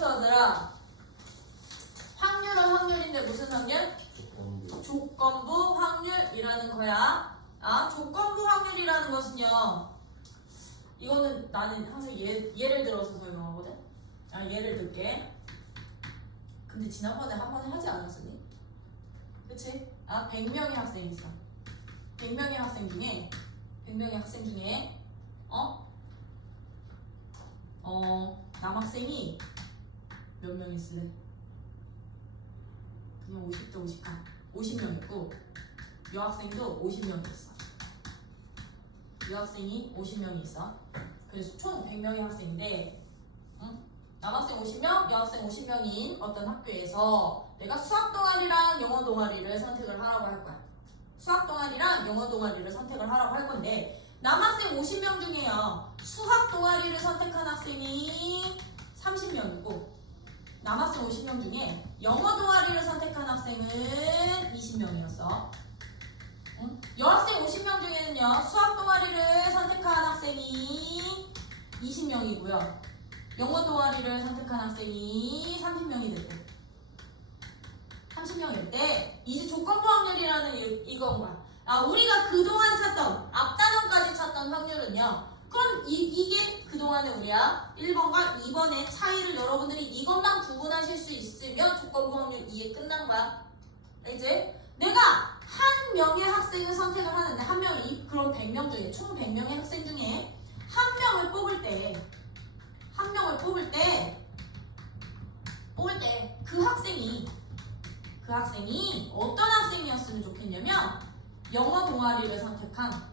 이제부터더라. 확률은 확률인데 무슨 확률? 조건부 확률이라는 거야. 조건부 확률이라는 것은요. 이거는 나는 항상 예를 들어서 설명하거든. 예를 들게. 근데 지난번에 한 번에 하지 않았었니? 그치? 100명의 학생이 있어. 100명의 학생 중에 남학생이 몇 명 있을래? 그냥 50대 50명 있고 여학생도 50명 있어. 여학생이 50명이 있어. 그래서 총 100명의 학생인데 남학생 50명, 여학생 50명인 어떤 학교에서 내가 수학 동아리랑 영어 동아리를 선택을 하라고 할 거야. 수학 동아리랑 영어 동아리를 선택을 하라고 할 건데 남학생 50명 중에요. 수학 동아리를 선택한 학생이 30명이고 남학생 50명 중에 영어 동아리를 선택한 학생은 20명이었어. 여학생 50명 중에는요. 수학 동아리를 선택한 학생이 20명이고요. 영어 동아리를 선택한 학생이 30명이 됐대. 30명이 될 때 이제 조건부 확률이라는 이건 거야. 우리가 그동안 찾던 앞단원까지 찾던 확률은요. 그럼 이게 그동안에 우리야 1번과 2번의 차이를 여러분들이 이것만 구분하실 수 있으면 조건부 확률 2에 끝난 거야. 이제 내가 한 명의 학생을 선택을 하는데 한 명이 그럼 100명 중에 총 100명의 학생 중에 한 명을 뽑을 때 그 학생이 어떤 학생이었으면 좋겠냐면 영어 동아리를 선택한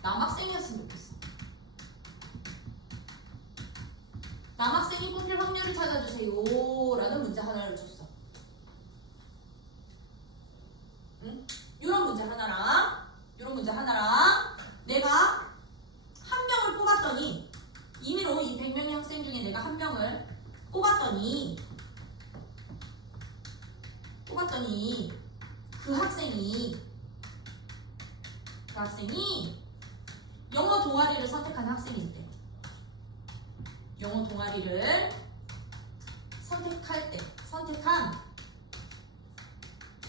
남학생이었으면 좋겠어. 남학생이 뽑힐 확률을 찾아주세요 라는 문제 하나를 줬어. 이런 문제 하나랑 내가 한 명을 뽑았더니 임의로 이 100명의 학생 중에 내가 한 명을 뽑았더니 그 학생이 영어 동아리를 선택한 학생인데 영어 동아리를 선택한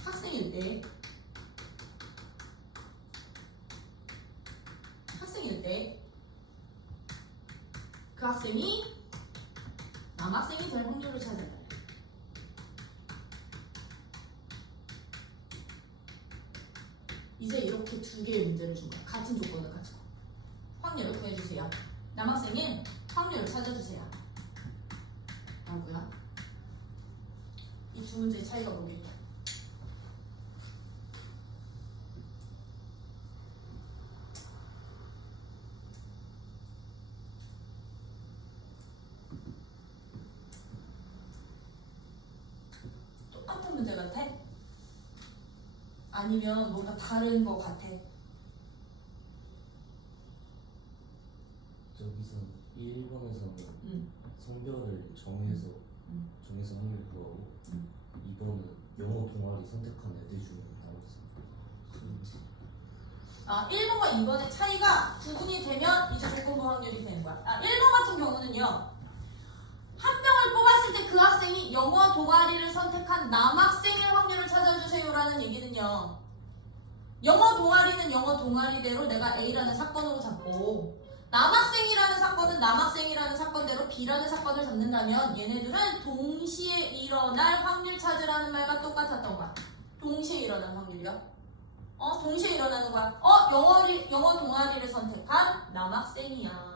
학생일 때 그 학생이 남학생이 될 확률을 찾아야 돼. 이제 이렇게 두 개의 문제를 준 거야. 같은 조건을 가지고. 확률을 구해주세요. 남학생은 확률을 찾아주세요. 라고요. 이 두 문제의 차이가 뭐겠다. 똑같은 문제 같아? 아니면 뭔가 다른 거 같아? 저기서 1번에서는 성별을 정해서 확률 구하고 2번은 영어 동아리 선택한 애들 중에 나왔어. 1번과 2번의 차이가 구분이 되면 이제 조건부 확률이 되는 거야. 1번 같은 경우는요. 한 명을 뽑았을 때 그 학생이 영어 동아리를 선택한 남학생의 확률을 찾아주세요라는 얘기는요. 영어 동아리는 영어 동아리대로 내가 A라는 사건으로 잡고 남학생이라는 사건은 남학생이라는 사건대로 B라는 사건을 잡는다면 얘네들은 동시에 일어날 확률 찾으라는 말과 똑같았던 거야. 동시에 일어나는 확률이요. 동시에 일어나는 거야. 영어 동아리를 선택한 남학생이야.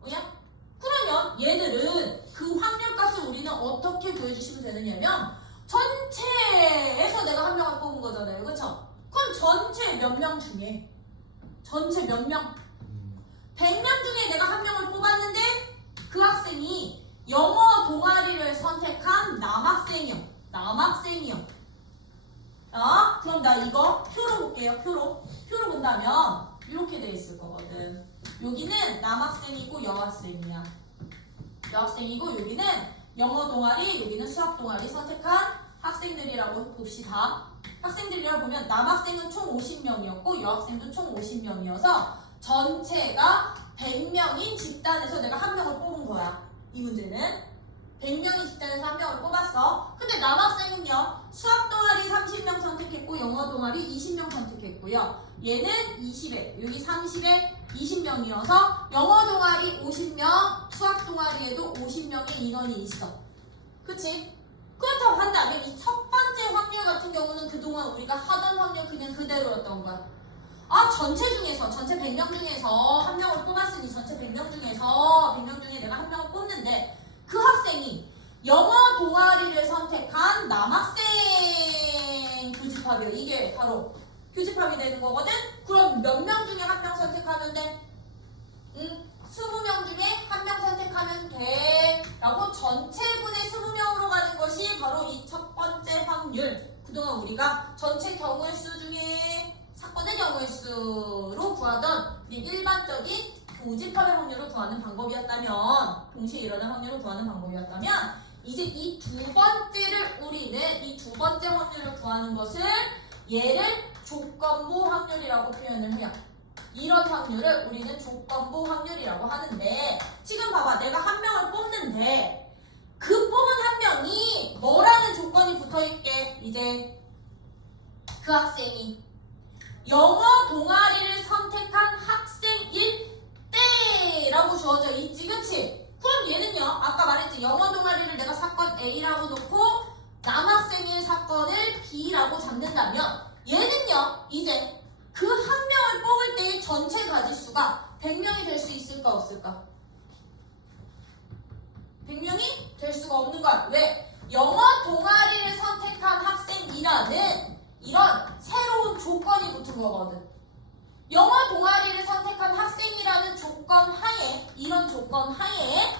뭐야? 그러면 얘들은 그 확률값을 우리는 어떻게 구해주시면 되느냐면 전체에서 내가 한 명을 뽑은 거잖아요. 그쵸? 그럼 전체 몇 명 중에 100명 중에 내가 한 명을 뽑았는데 그 학생이 영어 동아리를 선택한 남학생이요. 그럼 나 이거 표로 볼게요. 표로 본다면 이렇게 돼 있을 거거든. 여기는 남학생이고 여학생이야. 여기는 영어 동아리, 여기는 수학 동아리 선택한 학생들이라고 봅시다. 학생들이라고 보면 남학생은 총 50명이었고 여학생도 총 50명이어서 전체가 100명인 이 문제는 100명이 집단에서 한 명을 뽑았어. 근데 남학생은요, 수학 동아리 30명 선택했고 영어 동아리 20명 선택했고요. 얘는 20에, 여기 30에 20명이어서 영어 동아리 50명, 수학 동아리에도 50명의 인원이 있어. 그치? 그렇다고 한다면 이 첫 번째 확률 같은 경우는 그동안 우리가 하던 확률 그냥 그대로였던 거야. 아, 전체 중에서, 전체 100명 중에서 한 명을 뽑았으니 전체 100명 중에서 100명 중에 내가 한 명을 뽑는데 그 학생이 영어 동아리를 선택한 남학생 교집합이야. 이게 바로 교집합이 되는 거거든? 그럼 몇 명 중에 한 명 선택하면 돼? 20명 중에 한 명 선택하면 돼. 라고 전체분의 20명으로 가는 것이 바로 이 첫 번째 확률. 그동안 우리가 전체 경우의 수 중에 사건의 경우의 수로 구하던 우리 일반적인 교집합의 확률을 구하는 방법이었다면, 동시에 일어난 확률을 구하는 방법이었다면, 이제 이 두 번째를 우리는 이 두 번째 확률을 구하는 것을 얘를 조건부 확률이라고 표현을 해요. 이런 확률을 우리는 조건부 확률이라고 하는데, 지금 봐봐, 내가 한 명을 뽑는데 그 뽑은 한 명이 뭐라는 조건이 붙어있게? 이제 그 학생이 영어 동아리를 선택한 학생일 때라고 주어져 있지, 그치? 그럼 얘는요, 아까 말했지, 영어 동아리를 내가 사건 A라고 놓고 남학생의 사건을 B라고 잡는다면 얘는요, 이제 그 한 명을 뽑을 때의 전체 가지수가 100명이 될 수 있을까 없을까? 100명이 될 수가 없는 거야. 왜? 영어 동아리를 선택한 학생이라는 이런 새로운 조건이 붙은 거거든. 영어 동아리를 선택한 학생이라는 조건 하에, 이런 조건 하에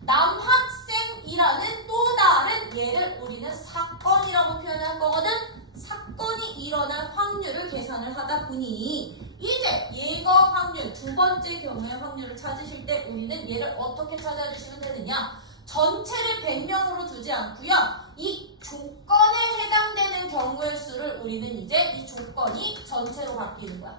남학생이라는 또 다른 얘를 우리는 사건이라고 표현할 거거든. 사건이 일어날 확률을 계산을 하다 보니 이제 얘거 확률, 두 번째 경우의 확률을 찾으실 때 우리는 얘를 어떻게 찾아주시면 되느냐? 전체를 100명으로 두지 않고요. 이 조건에 해당되는 경우의 수를 우리는 이제 이 조건이 전체로 바뀌는 거야.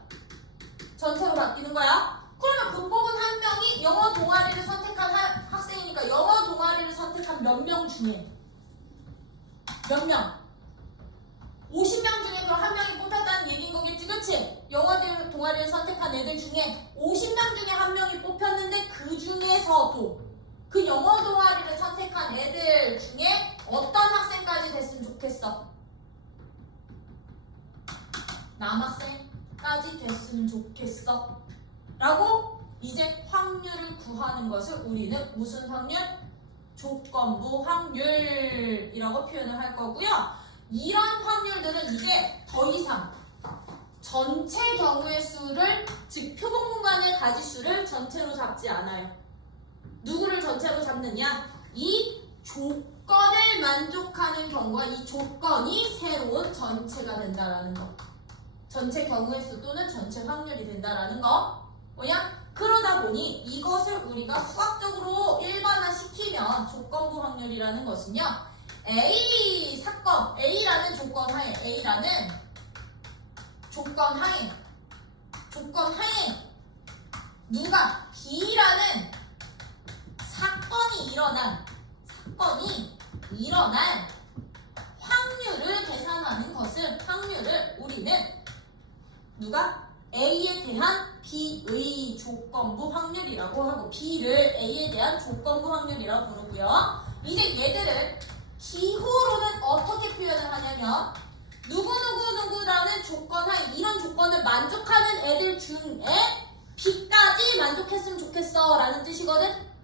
전체로 바뀌는 거야. 그러면 그 뽑은 한 명이 영어 동아리를 선택한 학생이니까 영어 동아리를 선택한 몇 명 중에 몇 명? 50명 중에 그럼 한 명이 뽑혔다는 얘기인 거겠지, 그치? 영어 동아리를 선택한 애들 중에 50명 중에 한 명이 뽑혔는데 그 중에서도 그 영어 동아리를 선택한 애들 중에 어떤 학생까지 됐으면 좋겠어? 남학생까지 됐으면 좋겠어. 라고 이제 확률을 구하는 것을 우리는 무슨 확률? 조건부 확률이라고 표현을 할 거고요. 이런 확률들은 이제 더 이상 전체 경우의 수를, 즉 표본 공간의 가지수를 전체로 잡지 않아요. 누구를 전체로 잡느냐? 이 조건을 만족하는 경우가 이 조건이 새로운 전체가 된다라는 거. 전체 경우의 수 또는 전체 확률이 된다라는 거. 뭐야? 그러다 보니 이것을 우리가 수학적으로 일반화시키면 조건부 확률이라는 것은요, A 사건, A라는 조건 하에, A라는 조건 하에 누가 B라는 사건이 일어난 확률을 계산하는 것을, 확률을 우리는 누가? A에 대한 B의 조건부 확률이라고 하고, B를 A에 대한 조건부 확률이라고 부르고요. 이제 얘들을 기호로는 어떻게 표현을 하냐면 누구라는 조건 하에 이런 조건을 만족하는 애들 중에 B까지 만족했으면 좋겠어 라는 뜻이거든.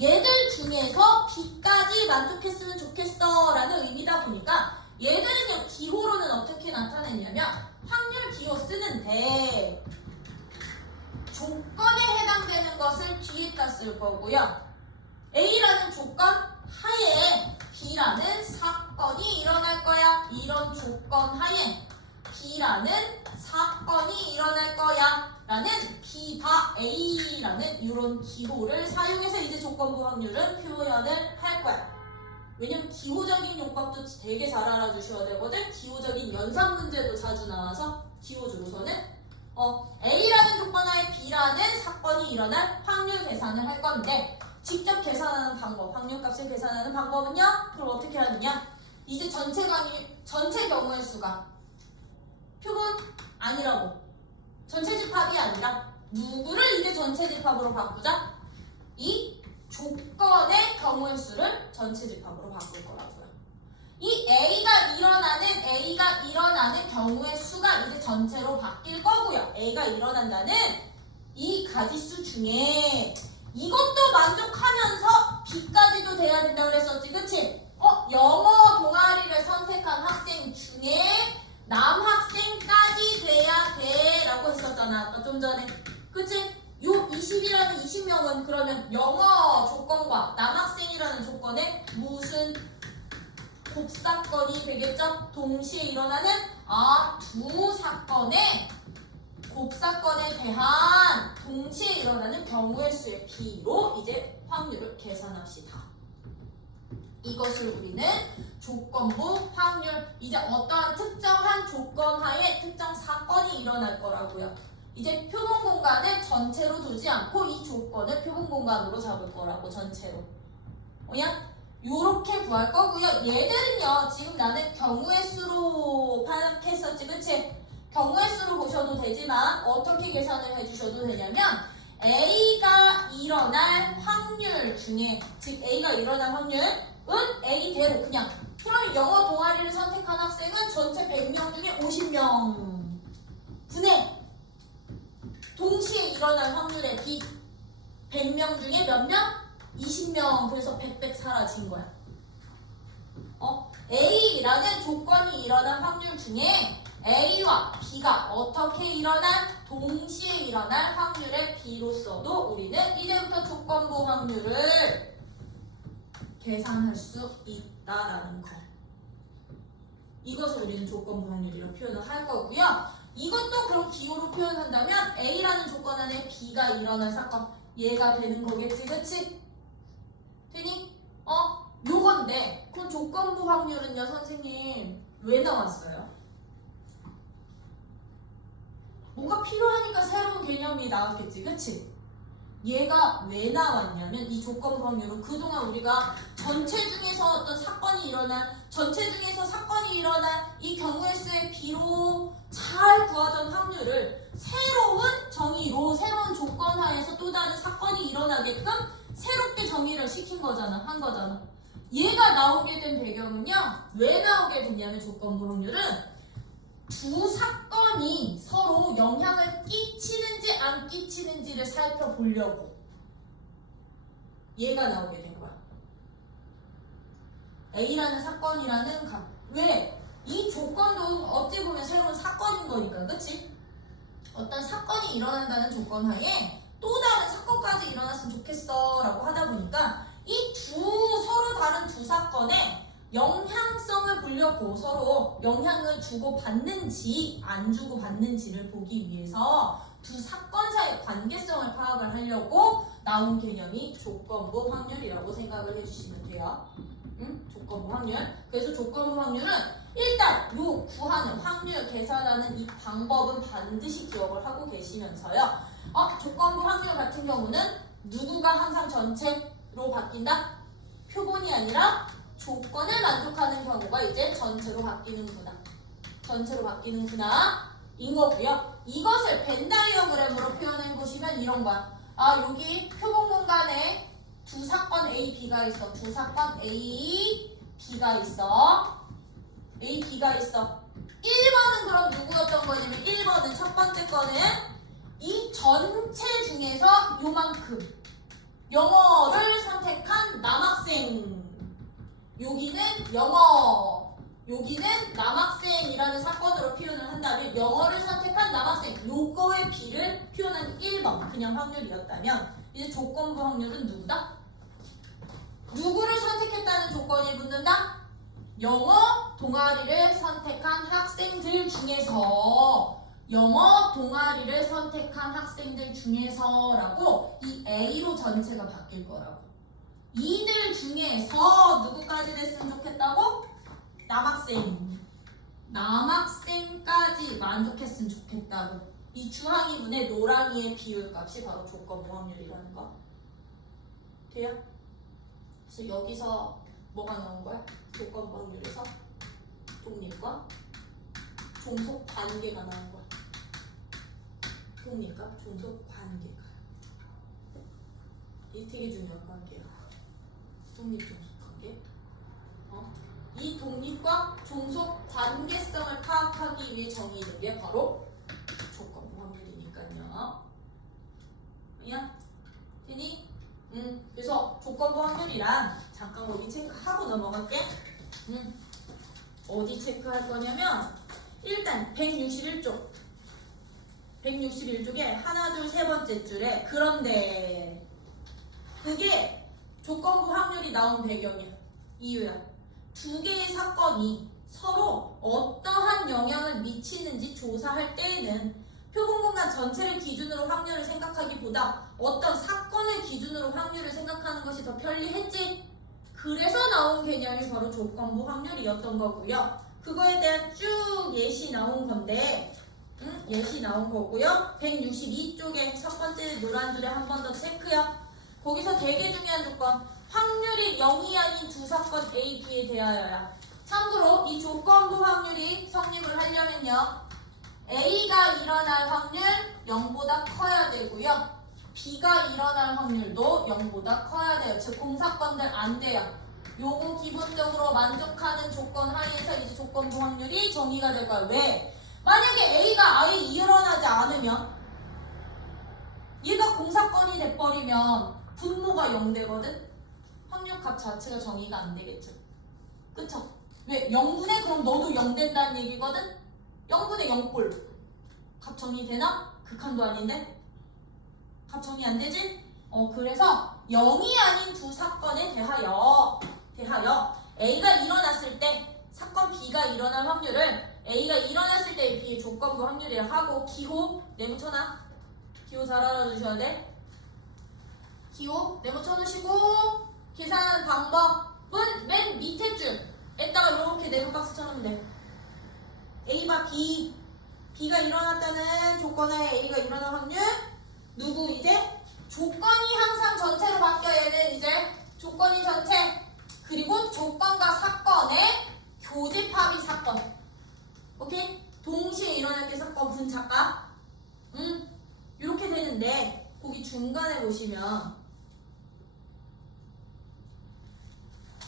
얘들 중에서 B까지 만족했으면 좋겠어 라는 의미다 보니까 얘들은요, 기호로는 어떻게 나타내냐면 확률 기호 쓰는데 조건에 해당되는 것을 뒤에다 쓸 거고요. A라는 조건 하에 B라는 사건이 일어날 거야. 이런 조건 하에 B라는 사건이 일어날 거야. 라는 B 바 A라는 이런 기호를 사용해서 이제 조건부 확률은 표현을 할 거야. 왜냐면 기호적인 용법도 되게 잘 알아주셔야 되거든. 기호적인 연산 문제도 자주 나와서 기호 주고서는 A라는 조건 하에 B라는 사건이 일어날 확률 계산을 할 건데, 직접 계산하는 방법, 확률값을 계산하는 방법은요? 그럼 어떻게 하느냐? 이제 전체 경우의 수가 표본 아니라고. 전체 집합이 아니라 누구를 이제 전체 집합으로 바꾸자? 이 조건의 경우의 수를 전체 집합으로 바꿀 거라고요. 이 A가 일어나는 경우의 수가 이제 전체로 바뀔 거고요. A가 일어난다는 이 가지수 중에 이것도 만족하면서 B까지도 돼야 된다고 그랬었지, 그치? 영어 동아리를 선택한 학생 중에 남학생까지 돼야 돼 라고 했었잖아, 아까 좀 전에. 그치? 요 20이라는 20명은 그러면 영어 조건과 남학생이라는 조건에 무슨 곱사건이 되겠죠? 동시에 일어나는 두 사건의 곱사건에 대한 동시에 일어나는 경우의 수의 비로 이제 확률을 계산합시다. 이것을 우리는 조건부 확률, 이제 어떠한 특정한 조건 하에 특정 사건이 일어날 거라고요. 이제 표본 공간을 전체로 두지 않고 이 조건을 표본 공간으로 잡을 거라고, 전체로. 그냥 요렇게 구할 거고요. 얘들은요, 지금 나는 경우의 수로 파악했었지, 그치? 경우의 수로 보셔도 되지만 어떻게 계산을 해주셔도 되냐면 A가 일어날 확률 중에, 즉 A가 일어날 확률은 A대로 그냥, 그러면 영어 동아리를 선택한 학생은 전체 100명 중에 50명 분의 동시에 일어날 확률의 B 100명 중에 몇 명? 20명. 그래서 100 사라진 거야. A라는 조건이 일어난 확률 중에 A와 B가 어떻게 일어난? 동시에 일어날 확률의 B로서도 우리는 이제부터 조건부 확률을 계산할 수 있다라는 거. 이것을 우리는 조건부 확률이라고 표현을 할 거고요. 이것도 그럼 기호로 표현한다면 A라는 조건 안에 B가 일어날 사건, 얘가 되는 거겠지, 그치? 되니? 요건데, 그럼 조건부 확률은요, 선생님 왜 나왔어요? 뭔가 필요하니까 새로운 개념이 나왔겠지, 그치? 얘가 왜 나왔냐면, 이 조건부 확률은 그동안 우리가 전체 중에서 어떤 사건이 일어난, 이 경우의 수의 비로 잘 구하던 확률을 새로운 정의로, 새로운 조건 하에서 또 다른 사건이 일어나게끔 새롭게 정의를 시킨 거잖아, 한 거잖아. 얘가 나오게 된 배경은요, 왜 나오게 됐냐면 조건부 확률은 두 사건이 서로 영향을 끼치는지 안 끼치는지를 살펴보려고 얘가 나오게 된 거야. A라는 사건이라는 왜? 이 조건도 어찌 보면 새로운 사건인 거니까, 그치? 어떤 사건이 일어난다는 조건 하에 또 다른 사건까지 일어났으면 좋겠어 라고 하다 보니까 이 서로 다른 두 사건에 영향성을 보려고, 서로 영향을 주고 받는지 안 주고 받는지를 보기 위해서 두 사건 사이의 관계성을 파악을 하려고 나온 개념이 조건부 확률이라고 생각을 해주시면 돼요. 조건부 확률. 그래서 조건부 확률은 일단 요 구하는 확률 계산하는 이 방법은 반드시 기억을 하고 계시면서요. 조건부 확률 같은 경우는 누구가 항상 전체로 바뀐다? 표본이 아니라 조건을 만족하는 경우가 이제 전체로 바뀌는구나. 인 거고요. 이것을 벤 다이어그램으로 표현해 보시면 이런 거야. 여기 표본 공간에 두 사건 A, B가 있어. 두 사건 A, B가 있어. 1번은 그럼 누구였던 거냐면 1번은 첫 번째 거는 이 전체 중에서 요만큼 영어를 선택한 남학생, 여기는 영어, 여기는 남학생이라는 사건으로 표현을 한다면 영어를 선택한 남학생, 요거의 비를 표현한 1번 그냥 확률이었다면 이제 조건부 확률은 누구다? 누구를 선택했다는 조건이 붙는다? 영어 동아리를 선택한 학생들 중에서, 라고 이 A로 전체가 바뀔 거라고. 이들 중에서 누구까지 됐으면 좋겠다고? 남학생까지 만족했으면 좋겠다고. 이 주항이분의 노랑이의 비율 값이 바로 조건부 확률이라는 거. 돼요? 그래서 여기서 뭐가 나온 거야? 조건부 확률에서 독립과 종속 관계가 나온 거야. 독립과 종속 관계가. 이 되게 중요한 관계야. 독립 종속 관계. 이 독립과 종속 관계성을 파악하기 위해 정의된 게 바로 조건부 확률이니까요. 아니야? 되니? 그래서 조건부 확률이란 잠깐 어디 체크하고 넘어갈게. 어디 체크할 거냐면 일단 161쪽 161쪽에 하나 둘 세 번째 줄에 그런데 그게 조건부 확률이 나온 배경이야. 이유야. 두 개의 사건이 서로 어떠한 영향을 미치는지 조사할 때에는 표본공간 전체를 기준으로 확률을 생각하기보다 어떤 사건을 기준으로 확률을 생각하는 것이 더 편리했지. 그래서 나온 개념이 바로 조건부 확률이었던 거고요. 그거에 대한 쭉 예시 나온 건데 예시 나온 거고요. 162쪽에 첫 번째 노란 줄에 한 번 더 체크요. 거기서 되게 중요한 조건 확률이 0이 아닌 두 사건 A, B에 대하여야. 참고로 이 조건부 확률이 성립을 하려면요 A가 일어날 확률 0보다 커야 되고요 B가 일어날 확률도 0보다 커야 돼요. 즉 공사건들 안 돼요. 요거 기본적으로 만족하는 조건 하에서 이제 조건부 확률이 정의가 될 거예요. 왜? 만약에 A가 아예 일어나지 않으면 얘가 공사건이 돼버리면 분모가 0 되거든? 확률값 자체가 정의가 안 되겠죠. 그쵸? 왜? 0분의 그럼 너도 0 된다는 얘기거든? 0분의 0꼴 값 정의되나? 극한도 아닌데? 값 정의 안 되지? 그래서 0이 아닌 두 사건에 대하여 A가 일어났을 때 사건 B가 일어날 확률을 A가 일어났을 때의 B의 조건부 확률이라 하고 기호 네모쳐놔. 기호 잘 알아두셔야 돼. 기호 네모쳐놓으시고 계산하는 방법은 맨 밑에 줄에다가 이렇게 네모 박스 쳐놓으면 돼. A바 B B가 일어났다는 조건하에 A가 일어날 확률 누구 이제 조건이 항상 전체로 바뀌어. 얘는 이제 조건이 전체 그리고 조건과 사건의 교집합이 사건. 오케이? 동시에 일어날 게 사건 분차가 이렇게 되는데 거기 중간에 보시면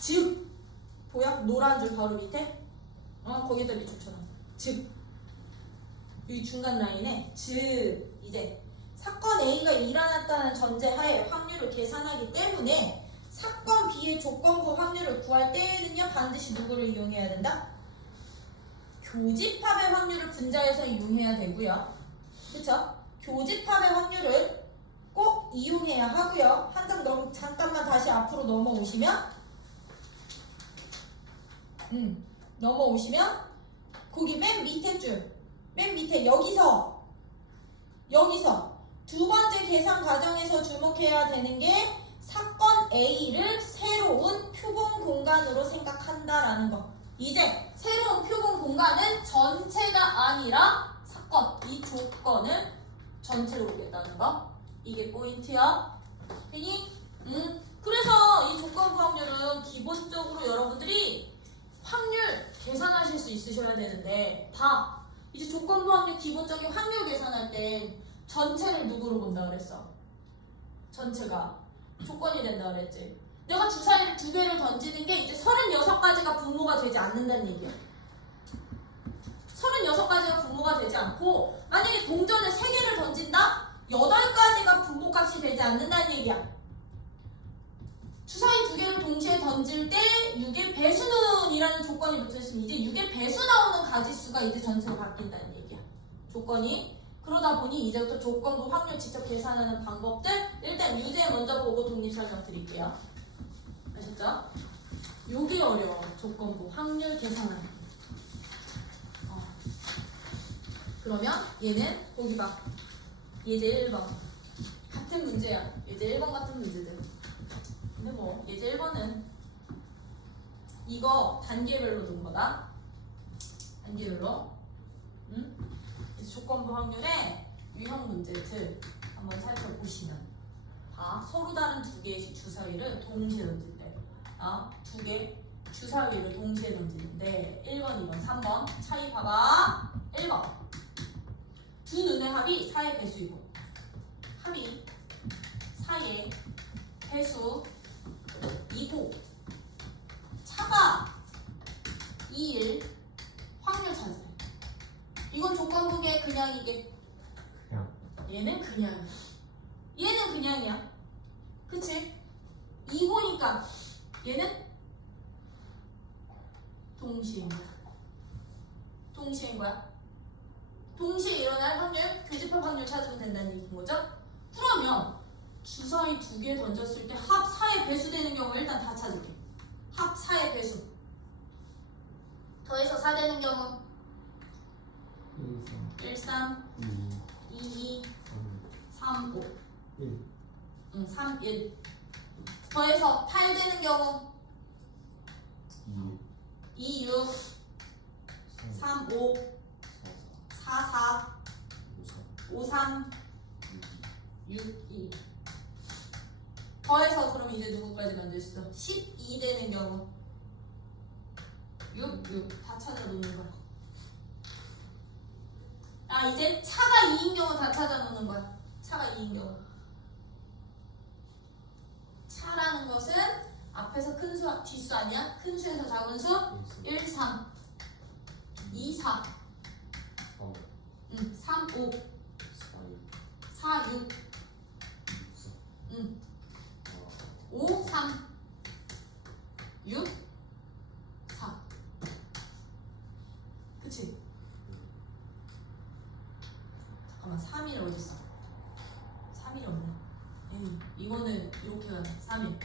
즉 보여? 노란 줄 바로 밑에 거기다 밑줄 쳐놔. 즉 이 중간 라인에 즉 이제 사건 A가 일어났다는 전제하에 확률을 계산하기 때문에 사건 B의 조건부 확률을 구할 때에는요 반드시 누구를 이용해야 된다? 교집합의 확률을 분자해서 이용해야 되고요. 그쵸? 교집합의 확률을 꼭 이용해야 하고요. 한 장 잠깐만 다시 앞으로 넘어오시면 거기 맨 밑에 줄 맨 밑에 여기서 두 번째 계산 과정에서 주목해야 되는 게 사건 A를 새로운 표본 공간으로 생각한다라는 거. 이제 새로운 표본 공간은 전체가 아니라 사건 이 조건을 전체로 보겠다는 거. 이게 포인트야. 괜히 그래서 이 조건부 확률은 기본적으로 여러분들이 확률 계산하실 수 있으셔야 되는데 이제 조건부 확률 기본적인 확률 계산할 때 전체를 누구로 본다 그랬어? 전체가 조건이 된다 그랬지. 내가 주사위를 2개를 던지는 게 이제 36가지가 분모가 되지 않는다는 얘기야. 36가지가 분모가 되지 않고 만약에 동전을 3개를 던진다? 8가지가 분모값이 되지 않는다는 얘기야. 주사위 2개를 동시에 던질 때 6의 배수는 이라는 조건이 붙어있으면 이제 6의 배수 나오는 가지수가 이제 전체로 바뀐다는 얘기야. 조건이. 그러다 보니 이제부터 조건부 확률 직접 계산하는 방법들 일단 문제 먼저 보고 독립 설명 드릴게요. 아셨죠? 요게 어려워. 조건부 확률 계산하는 그러면 얘는 거기 봐. 예제 1번 같은 문제야. 예제 1번 같은 문제들. 근데 뭐 예제 1번은 이거 단계별로 둔 거다. 단계별로. 조건부 확률의 유형 문제들 한번 살펴보시면 봐. 서로 다른 두 개의 주사위를 동시에 던질 때. 두 개 주사위를 동시에 던지는데 1번, 2번, 3번 차이 봐봐. 1번. 두 눈의 합이 4의 배수이고 합이 4의 배수 2고 차가 2일 확률 찾으래. 이건 조건부에 그냥 이게 그냥 얘는 그냥이야. 얘는 그냥이야. 그치? 2고니까 얘는 동시인 거야. 동시인 거야. 동시에 일어날 확률, 교집합 확률 찾으면 된다는 얘기인 거죠? 그러면 주사위 두 개 던졌을 때 합 4에 배수되는 경우 일단 다 찾을게. 합 4의 배수. 더해서 4 되는 경우 1, 3, 2, 2, 3, 5 1 3, 1 더해서 8 되는 경우 2, 6 3, 5 4, 4 5, 3 6, 2 더해서 그럼 이제 누구까지 만들 수 있어? 12 되는 경우 6, 6 다 찾아 놓는 거야. 이제 차가 2인 경우 다 찾아 놓는 거야. 차가 2인 경우. 차라는 것은 앞에서 큰 수, 뒷수 아니야? 큰 수에서 작은 수 1, 3 2, 4 3, 5 4, 6 5, 3 6 4 그치? 잠깐만 3일 어딨어? 3일 없네. 이거는 이렇게 가네. 3일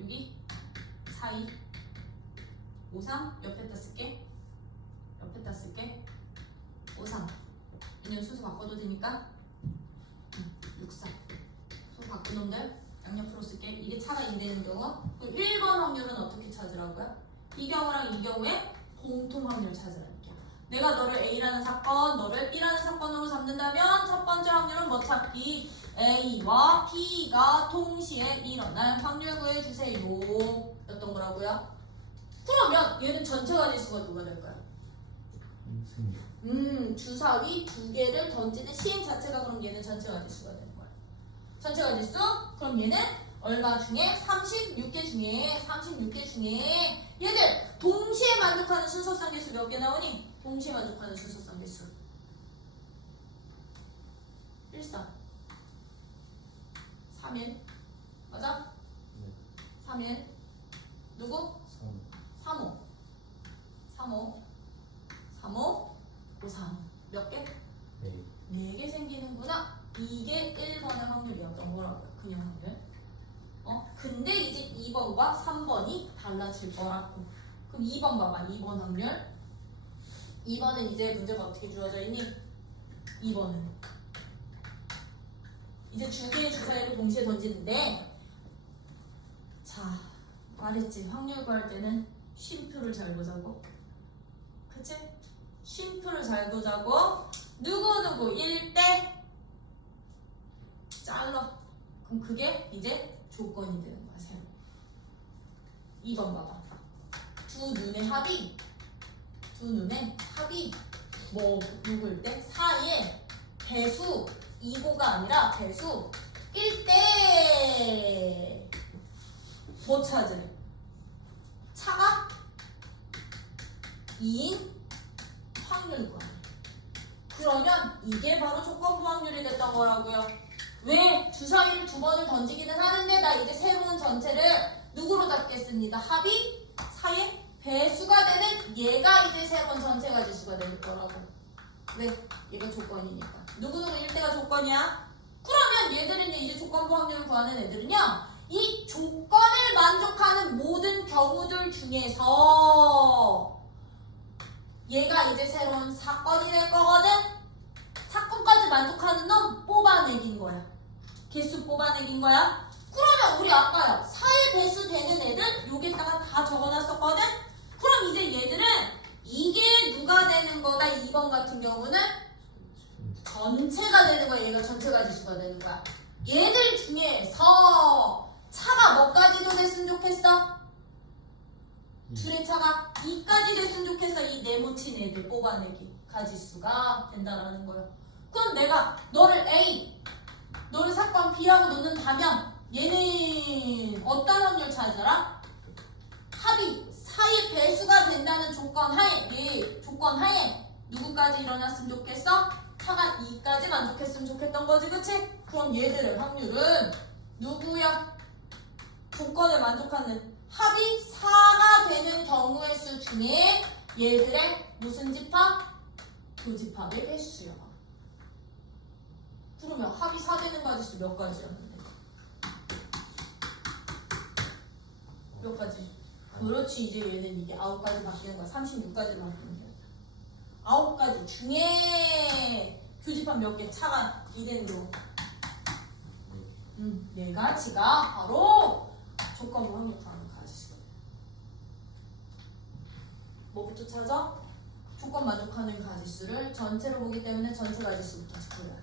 여기 4, 2 5, 3 옆에다 쓸게. 5, 3 왜냐면 순서 바꿔도 되니까 6, 4 순서 바꾼 놈들 양옆으로 쓸게. 이게 차가 인되는 경우 그럼 1번 확률은 어떻게 찾으라고요? 이 경우랑 이 경우에 공통 확률 찾으라는 게 내가 너를 A라는 사건, 너를 B라는 사건으로 잡는다면 첫 번째 확률은 뭐 찾기? A와 B가 동시에 일어날 확률 구해주세요 였던 거라고요. 그러면 얘는 전체가 지수가 누가 될까요? 주사위 두 개를 던지는 시행 자체가 그럼 얘는 전체가 지수가 되는 거야. 전체가 지수? 그럼 얘는 얼마 중에? 36개 중에 얘들 동시에 만족하는 순서상 개수 몇 개 나오니? 동시에 만족하는 순서상 개수 1, 4 3일 맞아? 3일 누구? 3, 5 3, 5 3, 5 5, 3 몇 개? 4개 생기는구나. 이게 1번의 확률이었던 거라고요. 그냥 확률. 근데 이제 2번과 3번이 달라질 거라고. 그럼 2번 봐봐. 2번 확률. 2번은 이제 문제가 어떻게 주어져 있니? 2번은 이제 두 개의 주사위를 동시에 던지는데 자 말했지. 확률 구할 때는 쉼표를 잘 보자고. 그치? 쉼표를 잘 보자고. 누구누구 1대 잘라. 그럼 그게 이제 조건이 되는 거야. 새로. 2번 봐봐. 두 눈의 합이 뭐 누구일 때? 4의 배수 2고가 아니라 배수 1대 뭐 찾으래? 차가 2인 확률 구하래. 그러면 이게 바로 조건부 확률이 됐던 거라고요. 왜? 주사위를 두 번을 던지기는 하는데 나 이제 새로운 전체를 누구로 잡겠습니다. 합이 4의 배수가 되는 얘가 이제 새로운 전체가 지수가 될 거라고. 왜? 얘가 조건이니까. 누구누구 1대가 조건이야? 그러면 얘들은 이제 조건부 확률을 구하는 애들은요. 이 조건을 만족하는 모든 경우들 중에서 얘가 이제 새로운 사건이 될 거거든? 사건까지 만족하는 놈 뽑아내긴 거야. 개수 뽑아내긴 거야. 그러면 우리 아까요 4의 배수 되는 애들 여기다가 다 적어놨었거든? 그럼 이제 얘들은 이게 누가 되는 거다. 2번 같은 경우는 전체가 되는 거야. 얘가 전체가 지수가 되는 거야. 얘들 중에서 차가 몇 가지도 됐으면 좋겠어? 둘의 차가 2까지 됐으면 좋겠어. 이 네모친 애들 뽑아내기 가지수가 된다라는 거야. 그럼 내가 너를 A, 너를 사건 B라고 놓는다면 얘는 어떤 확률 찾아라? 합이 4의 배수가 된다는 조건 하에, 얘 조건 하에 누구까지 일어났으면 좋겠어? 차가 2까지 만족했으면 좋겠던 거지, 그치? 그럼 얘들의 확률은 누구야? 조건을 만족하는 합이 4가 되는 경우의 수 중에 얘들의 무슨 집합? 교집합의 배수야. 그러면 합이 4 되는 가지수 몇 가지였는데? 몇 가지? 그렇지. 이제 얘는 이게 9가지 바뀌는 거야. 36가지로 바뀌는 거야. 9가지 중에 교집합 몇 개? 차가 2되는 거. 4가지가 바로 조건부 확률 가는 가지수. 뭐부터 찾아? 조건 만족하는 가지수를 전체로 보기 때문에 전체 가지수부터 찾아야 돼.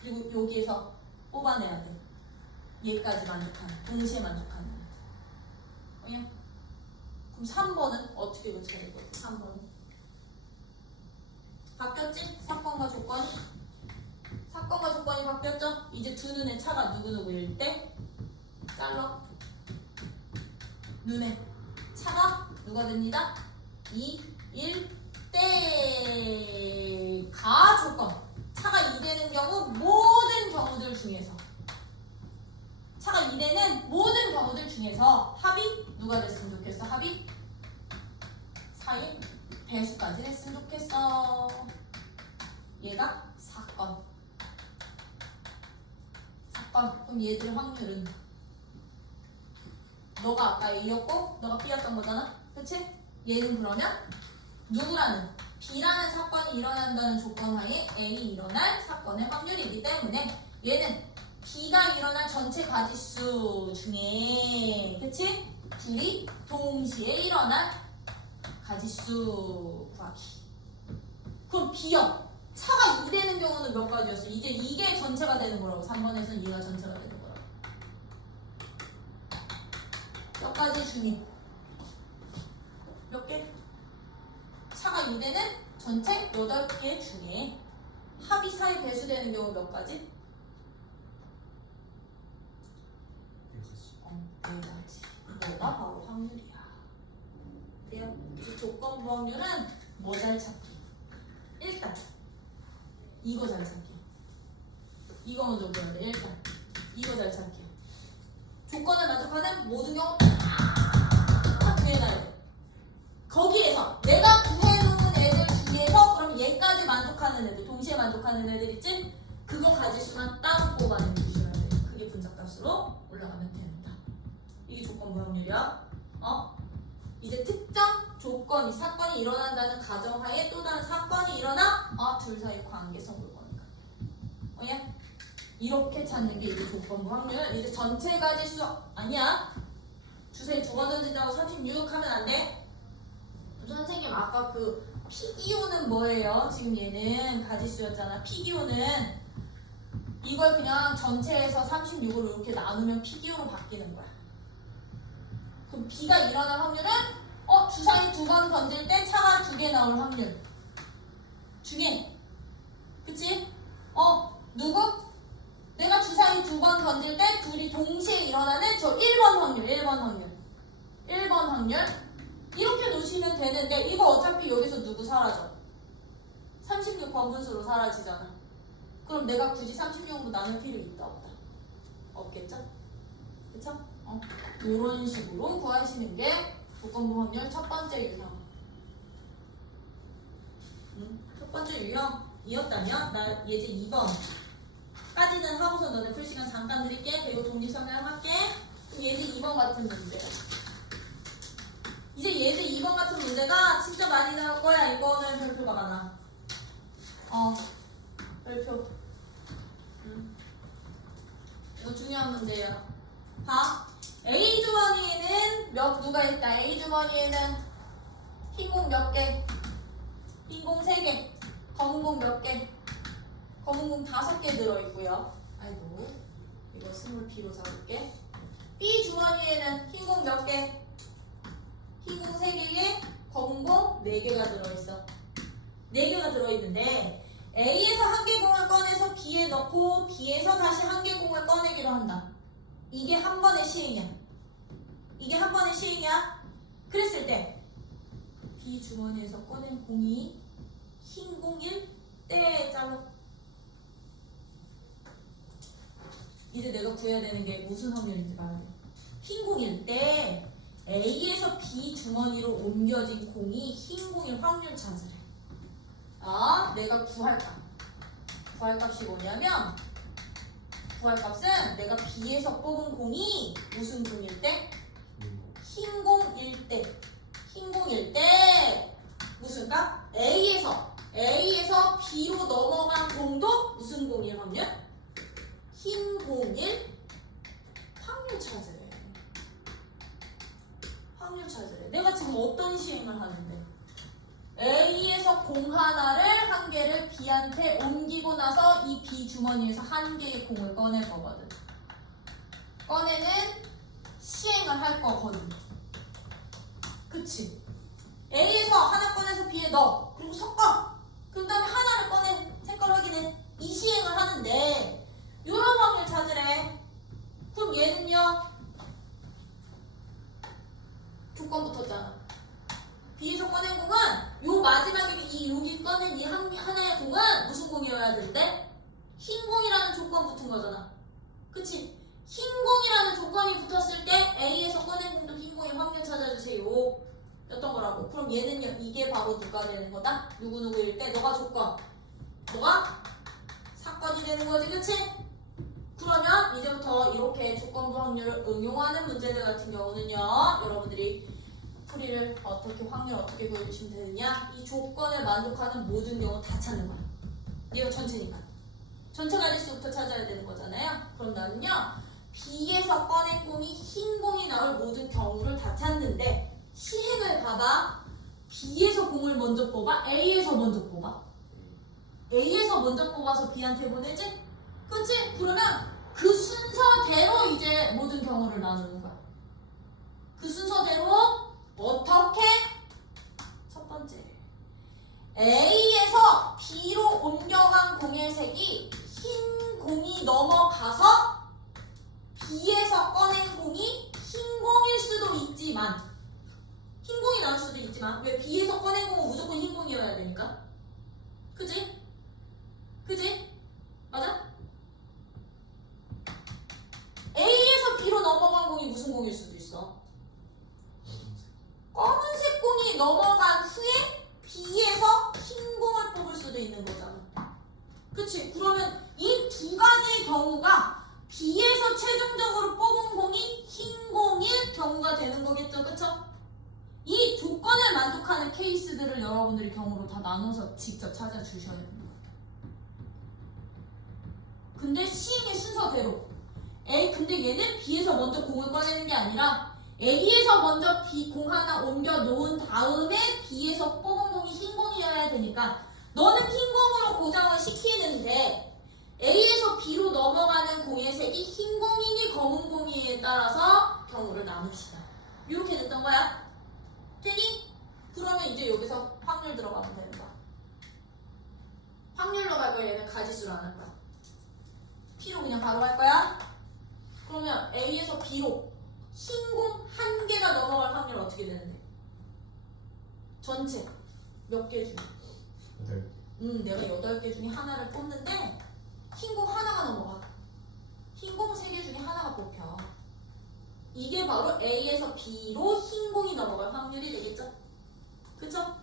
그리고 여기에서 뽑아내야 돼. 얘까지 만족하는, 동시에 만족하는. 그냥 그럼 3번은 어떻게 고쳐야 될 거야? 3번은 바뀌었지? 사건과 조건이? 사건과 조건이 바뀌었죠? 이제 두 눈의 차가 누구누구일 때 잘라. 눈의 차가 누가 됩니다? 2, 1, 때가 조건. 차가 2되는 경우 모든 경우들 중에서 차가 2되는 모든 경우들 중에서 합이 누가 됐으면 좋겠어? 합이 4의 배수까지 됐으면 좋겠어. 얘가 사건. 사건. 그럼 얘들의 확률은 너가 아까 A였고 너가 B였던 거잖아. 그치? 얘는 그러면 누구라는 B라는 사건이 일어난다는 조건 하에 A 일어날 사건의 확률이기 때문에 얘는 B가 일어날 전체 가지수 중에 그치? 둘이 동시에 일어날 가지수 구하기. 그럼 B요. 차가 2 되는 경우는 몇 가지였어? 이제 이게 전체가 되는 거라고. 3번에서는 2가 전체가 되는 거라고. 몇 가지 중에 몇 개? 차가 2 되는 전체 8개 중에 합이 4에 배수되는 경우 몇 가지? 4가지. 이거가 바로 확률이야. 그래요? 이 조건부 확률은 뭐 잘 찾기? 일단 이거 잘 찾기. 이거 먼저 보여야 돼. 일단 이거 잘 찾기. 조건을 만족하는 모든 경우 다 구해놔야 돼. 거기에서 내가 구해놓은 애들 중에서 그럼 얘까지 만족하는 애들, 동시에 만족하는 애들 있지? 그거 가지수만 따로 뽑아내면 주셔야 돼. 그게 분자값으로 올라가면 됩니다. 이게 조건부 확률이야. 이제 특정 조건이 사건이 일어난다는 가정하에 또 다른 사건이 일어나 둘 사이 관계성을 보니까 이렇게 찾는 게 이제 조건부 확률. 이제 전체 가지수 아니야. 주사위 2번 던진다고 36 하면 안 돼. 선생님 아까 그 P기호는 뭐예요? 지금 얘는 가지수였잖아. P기호는 이걸 그냥 전체에서 36으로 이렇게 나누면 P기호로 바뀌는 거야. 그럼 B가 일어날 확률은 주사위 2번 던질 때 차가 2개 나올 확률 중에 그치? 누구? 내가 주사위 2번 던질 때 둘이 동시에 일어나는 저 1번 확률 1번 확률 이렇게 놓으시면 되는데 이거 어차피 여기서 누구 사라져? 36 번분수로 사라지잖아. 그럼 내가 굳이 36으로 나눌 필요 있다 없다? 없겠죠? 그쵸? 이런 식으로 구하시는 게 조건부 확률 첫 번째 유형. 첫 번째 유형이었다면 나 예제 2번까지는 하고서 너네 풀 시간 잠깐 드릴게. 그리고 독립설명 할게. 그럼 예제 2번 같은 문제. 이제 예제 2번 같은 문제가 진짜 많이 나올 거야. 이거는 별표가 많아. 별표. 이거 중요한 문제야. 봐. A 주머니에는 누가 있다. A 주머니에는 흰 공 몇 개? 흰 공 3개. 검은 공 몇 개? 검은 공 5개 들어있고요. 아이고 이거 스몰 B로 잡을게. B 주머니에는 흰 공 몇 개? 흰 공 3개에 검은 공 4개가 들어있어. 4개가 들어있는데 A에서 한 개 공을 꺼내서 B에 넣고 B에서 다시 한 개 공을 꺼내기로 한다. 이게 한 번의 시행이야. 이게 한 번의 시행이야. 그랬을 때 B 주머니에서 꺼낸 공이 흰 공일 때 잘라. 이제 내가 구해야 되는 게 무슨 확률인지 봐야 돼. 흰 공일 때 A에서 B 주머니로 옮겨진 공이 흰 공일 확률 찾으래. 내가 구할까? 구할 값이 뭐냐면 구할 값은 내가 B에서 뽑은 공이 무슨 공일 때? 흰 공일 때. 흰 공일 때 무슨 값? A에서 B로 넘어간 공도 무슨 공일 확률? 흰 공일 확률 찾으래. 확률 찾으래. 내가 지금 어떤 시행을 하는데 A에서 공 하나를 한 개를 B한테 옮기고 나서 이 B 주머니에서 한 개의 공을 꺼낼 거거든. 꺼내는 시행을 할 거거든. 그치? A에서 하나 꺼내서 B에 넣어. 그리고 섞어. 그 다음에 하나를 꺼내 색깔 확인해. 이 시행을 하는데 이런 확률 찾으래. 그럼 얘는요? 조건 붙었잖아. B에서 꺼낸 공은 요 마지막에 여기 꺼낸 이 하나의 공은 무슨 공이어야 되는데? 흰 공이라는 조건 붙은 거잖아. 그치? 흰 공이라는 조건이 붙었을 때 A에서 꺼낸 공도 흰 공의 확률 찾아주세요. 였던 거라고. 그럼 얘는요? 이게 바로 누가 되는 거다? 누구누구일 때 너가 조건. 너가 사건이 되는 거지. 그치? 그러면 이제부터 이렇게 조건부 확률을 응용하는 문제들 같은 경우는요. 여러분들이 풀이를 확률 어떻게 구해주시면 되느냐? 이 조건을 만족하는 모든 경우 다 찾는 거야. 얘가 전체니까. 전체 가지수부터 찾아야 되는 거잖아요. 그럼 나는요. B에서 꺼낸 공이 흰 공이 나올 모든 경우를 다 찾는데 시행을 봐봐. B에서 공을 먼저 뽑아? A에서 먼저 뽑아? A에서 먼저 뽑아서 B한테 보내지? 그치? 그러면 그 순서대로 이제 모든 경우를 나누는 거야. 그 순서대로 어떻게? 첫 번째 A에서 B로 옮겨간 공의 색이 흰 공이 넘어가서 B에서 꺼낸 공이 흰 공일 수도 있지만 흰 공이 나올 수도 있지만 왜 B에서 꺼낸 공은 무조건 흰 공이어야 되니까? 그지? 그지? 맞아? A에서 B로 넘어간 공이 무슨 공일 수도 있어? 검은색 공이 넘어간 후에 B에서 흰 공을 뽑을 수도 있는 거잖아. 그치? 그러면 이 두 가지의 경우가 B에서 최종적으로 뽑은 공이 흰 공일 경우가 되는 거겠죠? 그쵸? 이 조건을 만족하는 케이스들을 여러분들이 경우로 다 나눠서 직접 찾아주셔야 됩니다. 근데 시행의 순서대로 근데 얘는 B에서 먼저 공을 꺼내는 게 아니라 A에서 먼저 B 공 하나 옮겨 놓은 다음에 B에서 뽑은 공이 흰 공이어야 되니까 너는 흰 공으로 고정을 시키는데 A에서 B로 넘어가는 공의 색이 흰 공이니 검은 공이에 따라서 경우를 나눕시다. 이렇게 됐던 거야. 되니? 그러면 이제 여기서 확률 들어가면 되는 거야. 확률로 갈 거야? 얘는 가지수로 안 할 거야? P로 그냥 바로 할 거야? 그러면 A에서 B로 흰 공 한 개가 넘어갈 확률은 어떻게 되는데? 전체 몇 개 중에? 8개. 내가 8개 중에 하나를 뽑는데 흰 공 하나가 넘어가. 흰 공 3개 중에 하나가 뽑혀. 이게 바로 A에서 B로 흰 공이 넘어갈 확률이 되겠죠? 그쵸?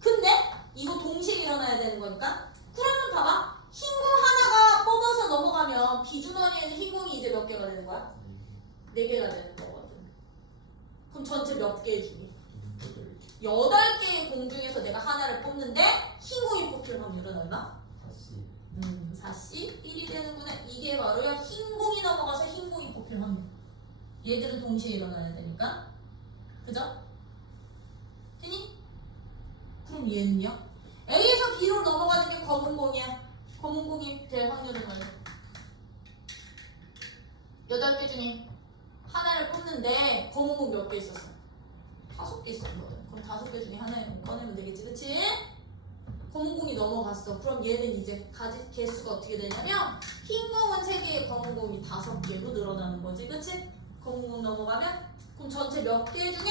근데 이거 동시에 일어나야 되는 거니까 그러면 봐봐. 흰 공 하나가 뽑아서 넘어가면 B 주머니에는 흰 공이 이제 몇 개가 되는 거야? 4개가 되는 거거든. 그럼 전체 몇 개 중에? 8개의 공 중에서 내가 하나를 뽑는데 흰 공이 뽑힐 확률은 얼마? 4C 1이 되는구나. 이게 바로야 흰 공이 넘어가서 흰 공이 뽑힐 확률. 얘들은 동시에 일어나야 되니까. 그죠? 되니? 그럼 얘는요? A에서 B로 넘어가는 게 검은 공이야. 검은 공이 될 확률은 얼마? 8개 중에 하나를 뽑는데 검은공 몇 개 있었어? 5개 있었거든. 그럼 5개 중에 하나를 꺼내면 되겠지, 그치? 검은공이 넘어갔어. 그럼 얘는 이제 가지 개수가 어떻게 되냐면 흰공은 3개, 검은공이 5개로 늘어나는 거지, 그치? 검은공 넘어가면 그럼 전체 몇 개 중에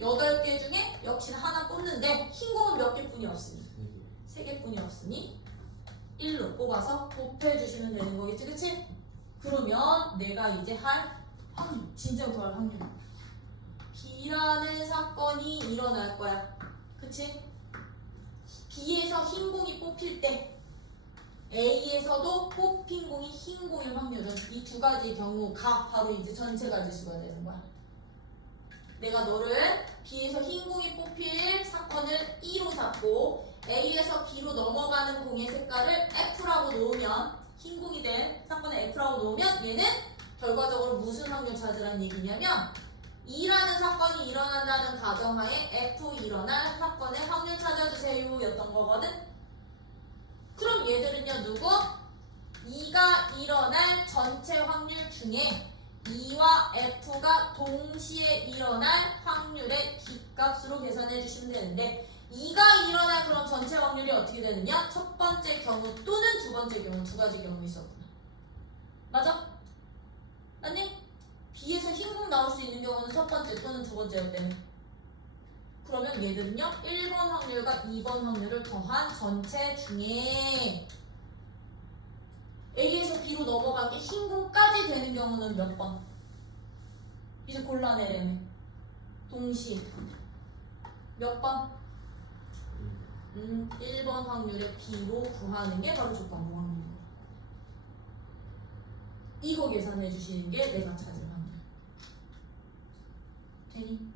8개 중에 역시나 하나 뽑는데 흰공은 몇 개뿐이 없으니 3개뿐이 없으니 1로 뽑아서 곱해주시면 되는 거겠지, 그치? 그러면 내가 이제 할 확률, 진짜 구할 확률, B라는 사건이 일어날 거야, 그치? B에서 흰 공이 뽑힐 때 A에서도 뽑힌 공이 흰 공일 확률은 이 두 가지 경우가 바로 이제 전체 가지수가 되는 거야. 내가 너를 B에서 흰 공이 뽑힐 사건을 E로 잡고 A에서 B로 넘어가는 공의 색깔을 F라고 놓으면 흰 공이 된 사건을 F라고 놓으면 얘는 결과적으로 무슨 확률 찾으라는 얘기냐면 E라는 사건이 일어난다는 가정하에 F 일어날 사건의 확률 찾아주세요 였던 거거든. 그럼 얘들은요 누구? E가 일어날 전체 확률 중에 E와 F가 동시에 일어날 확률의 기값으로 계산해 주시면 되는데 E가 일어날 그럼 전체 확률이 어떻게 되느냐? 첫 번째 경우 또는 두 번째 경우 두 가지 경우 있었구나. 맞아? 맞니? B에서 흰공 나올 수 있는 경우는 첫 번째 또는 두 번째였대요. 그러면 얘들은요 1번 확률과 2번 확률을 더한 전체 중에 A에서 B로 넘어간 게 흰공까지 되는 경우는 몇 번? 이제 골라내려면 동시에 몇 번? 1번 확률의 B로 구하는 게 바로 조건부 확률이에요. 이거 계산해 주시는 게 내가 찾을 확률. 되니?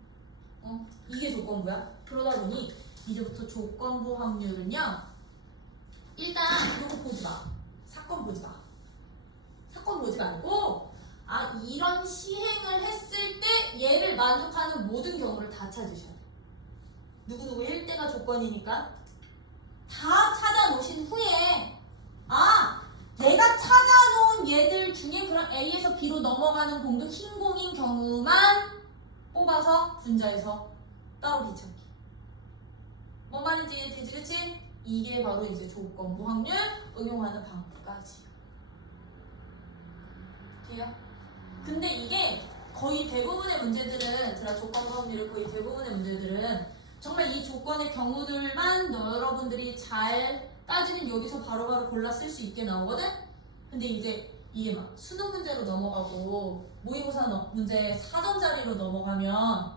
이게 조건부야. 그러다 보니 이제부터 조건부 확률은요 일단 이거 보지 마. 사건 보지 마. 사건 보지 말고 이런 시행을 했을 때 얘를 만족하는 모든 경우를 다 찾으셔야 돼. 누구누구 1대가 조건이니까 다 찾아놓으신 후에 내가 찾아놓은 얘들 중에 그럼 A에서 B로 넘어가는 공도 흰 공인 경우만 뽑아서 분자에서 따로 비춰기. 뭔 말인지 이해되지, 그치? 이게 바로 이제 조건부 확률 응용하는 방법까지. 돼요? 근데 이게 거의 대부분의 문제들은 조건부 확률을 거의 대부분의 문제들은 정말 이 조건의 경우들만 여러분들이 잘 따지는 여기서 바로바로 골라 쓸 수 있게 나오거든? 근데 이제 이게 막 수능 문제로 넘어가고 모의고사 문제 사전 자리로 넘어가면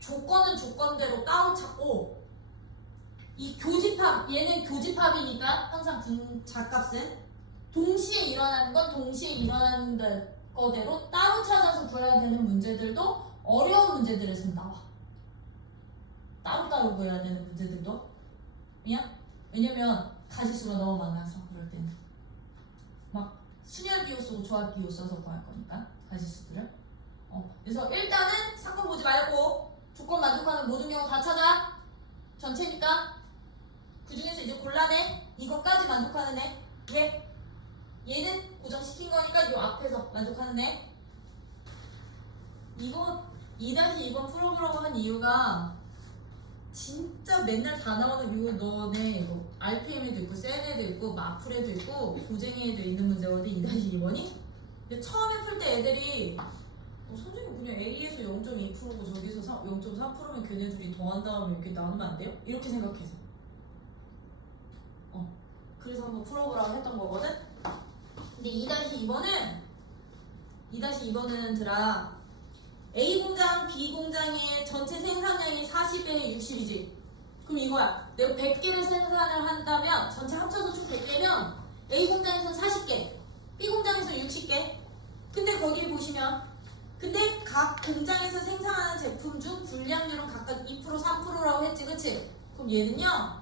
조건은 조건대로 따로 찾고 이 교집합, 얘는 교집합이니까 항상 분자값은 동시에 일어나는 건 동시에 일어나는 거대로 따로 찾아서 구해야 되는 문제들도 어려운 문제들에서 나와. 따로따로 구해야 되는 문제들도. 왜냐면 가지수가 너무 많아서 그럴 때는 막 순열 비호 쓰고 조합 비호 써서 구할 거니까 가지수들을. 그래서 일단은 사건 보지 말고 조건 만족하는 모든 경우 다 찾아. 전체니까 그 중에서 이제 골라내. 이것까지 만족하는 애. 왜? 얘는 고정시킨 거니까 요 앞에서 만족하는 애. 이거 2-2번 풀어보라고 한 이유가 진짜 맨날 다 나오는 이유. 너네 이거 RPM에도 있고 셀에도 있고 마플에도 있고 고쟁이에도 있는 문제거든 2-2번이. 근데 처음에 풀 때 애들이 선생님 그냥 A에서 0.2%고 저기서 0.4%면 걔네들이 더한 다음에 이렇게 나누면 안 돼요? 이렇게 생각해서 그래서 한번 풀어보라고 했던 거거든. 근데 2-2번은 들아 A 공장, B 공장의 전체 생산량이 40에 60이지. 그럼 이거야. 내가 100개를 생산을 한다면 전체 합쳐서 총 100개면 A 공장에서는 40개, B 공장에서 60개. 근데 거기 보시면 근데 각 공장에서 생산하는 제품 중 불량률은 각각 2%, 3%라고 했지, 그치? 그럼 얘는요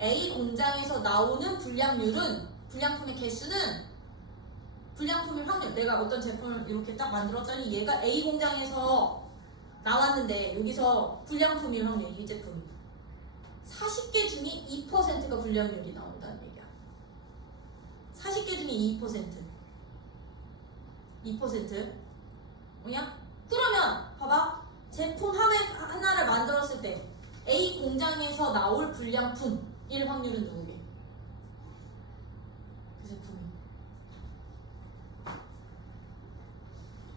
A 공장에서 나오는 불량률은 불량품의 개수는 불량품의 확률. 내가 어떤 제품을 이렇게 딱 만들었더니 얘가 A 공장에서 나왔는데 여기서 불량품일 확률, 이 제품 40개 중에 2%가 불량률이 나온다는 얘기야. 40개 중에 2%. 2%. 뭐냐? 그러면 봐봐. 제품 하나를 만들었을 때 A 공장에서 나올 불량품일 확률은 누구게? 그 제품이.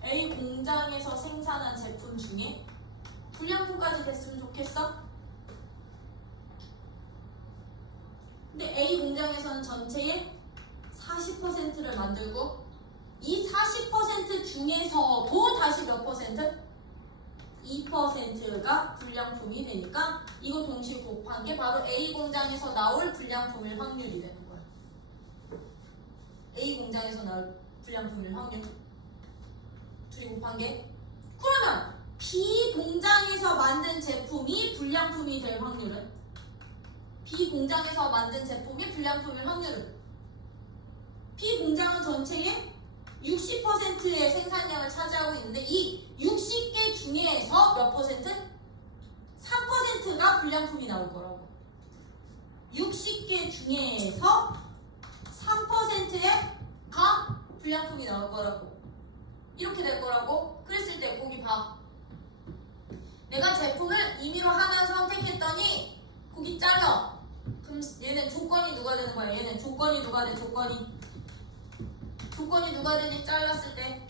A 공장에서 생산한 제품 중에 불량품까지 됐으면 좋겠어? 근데 A 공장에서는 전체의 40%를 만들고 이 40% 중에서도 다시 몇 퍼센트? 2%가 불량품이 되니까 이거 동시에 곱한 게 바로 A 공장에서 나올 불량품일 확률이 되는 거야. A 공장에서 나올 불량품일 확률. 둘이 곱한 게. 그러면 B 공장에서 만든 제품이 불량품이 될 확률은? B 공장에서 만든 제품이 불량품일 확률은? B 공장은 전체의 60%의 생산량을 차지하고 있는데 이 60개 중에서 몇 퍼센트? 3%가 불량품이 나올 거라고. 60개 중에서 3%가 불량품이 나올 거라고. 이렇게 될 거라고. 그랬을 때 거기 봐. 내가 제품을 임의로 하나 선택했더니 거기 잘라. 그럼 얘는 조건이 누가 되는 거야? 얘는 조건이 누가 돼? 조건이 누가 되니? 잘랐을 때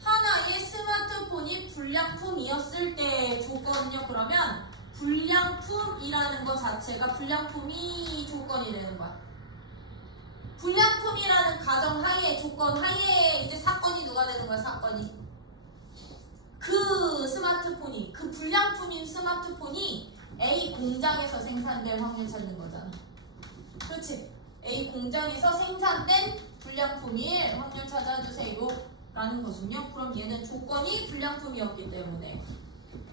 하나의 스마트폰이 불량품이었을 때 조건은요. 그러면 불량품이라는 것 자체가 불량품이 조건이 되는 거야. 불량품이라는 가정하에 조건 하에 이제 사건이 누가 되는 거야? 사건이 그 스마트폰이 그 불량품인 스마트폰이 A 공장에서 생산된 확률 찾는 거잖아. 그렇지? A 공장에서 생산된 불량품일 확률 찾아주세요 라는 것은요. 그럼 얘는 조건이 불량품이었기 때문에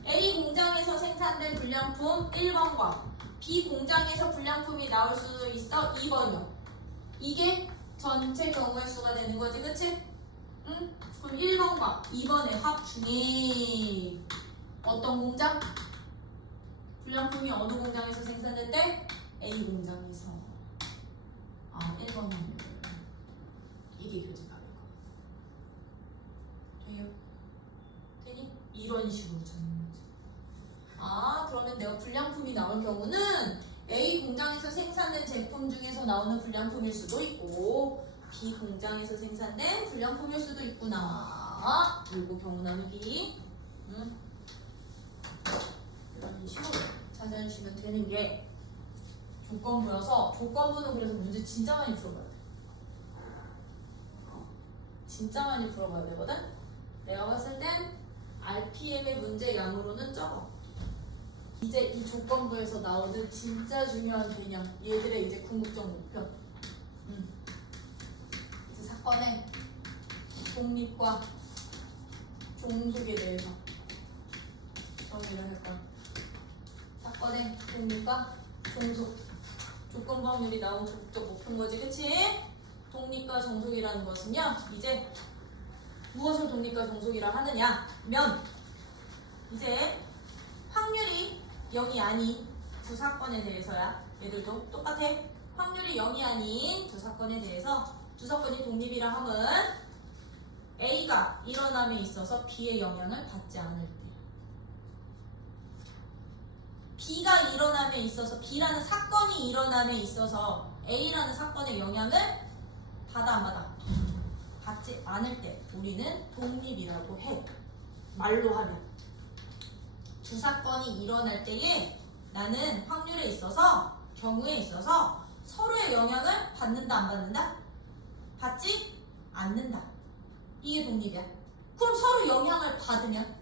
A 공장에서 생산된 불량품 1번과 B 공장에서 불량품이 나올 수도 있어 2번이요. 이게 전체 경우의 수가 되는 거지. 그치? 응? 그럼 1번과 2번의 합 중에 어떤 공장? 불량품이 어느 공장에서 생산됐대? A 공장에서. 1번 확률. 이게 교집합일 거야. 돼요? 되니? 이런 식으로 찾는 거지. 그러면 내가 불량품이 나올 경우는 A 공장에서 생산된 제품 중에서 나오는 불량품일 수도 있고 B 공장에서 생산된 불량품일 수도 있구나. 그리고 경우 나누기. 이런 식으로 찾아주시면 되는 게 조건부여서 조건부는 그래서 문제 진짜 많이 풀어봐야 돼. 진짜 많이 풀어봐야 되거든. 내가 봤을 땐 RPM의 문제 양으로는 적어. 이제 이 조건부에서 나오는 진짜 중요한 개념 얘들의 이제 궁극적 목표. 이제 사건의 독립과 종속에 대해서 정의를 할 거야. 사건의 독립과 종속. 조건부 확률이 나온 궁극적 목표인 거지. 그치? 독립과 종속이라는 것은요. 이제 무엇을 독립과 종속이라 하느냐면 이제 확률이 0이 아닌 두 사건에 대해서야. 얘들도 똑같아. 확률이 0이 아닌 두 사건에 대해서 두 사건이 독립이라 함은 A가 일어남에 있어서 B의 영향을 받지 않을 때, B가 일어남에 있어서 B라는 사건이 일어남에 있어서 A라는 사건의 영향을 받아 안 받아? 받지 않을 때 우리는 독립이라고 해. 말로 하면 두 사건이 일어날 때에 나는 확률에 있어서 경우에 있어서 서로의 영향을 받는다 안 받는다? 받지 않는다. 이게 독립이야. 그럼 서로 영향을 받으면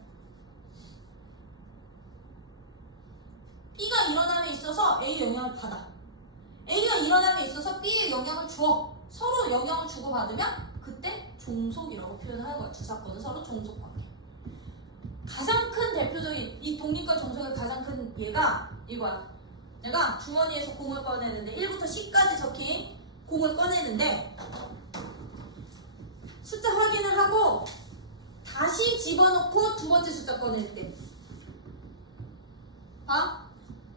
B가 일어남에 있어서 A 영향을 받아. A가 일어남에 있어서 B에 영향을 줘. 서로 영향을 주고받으면 그때 종속이라고 표현을 하는 거야. 두 사건은 서로 종속관계. 가장 큰 대표적인 이 독립과 종속의 가장 큰 예가 이거야. 내가 주머니에서 공을 꺼내는데 1부터 10까지 적힌 공을 꺼내는데 숫자 확인을 하고 다시 집어넣고 두 번째 숫자 꺼낼 때 봐.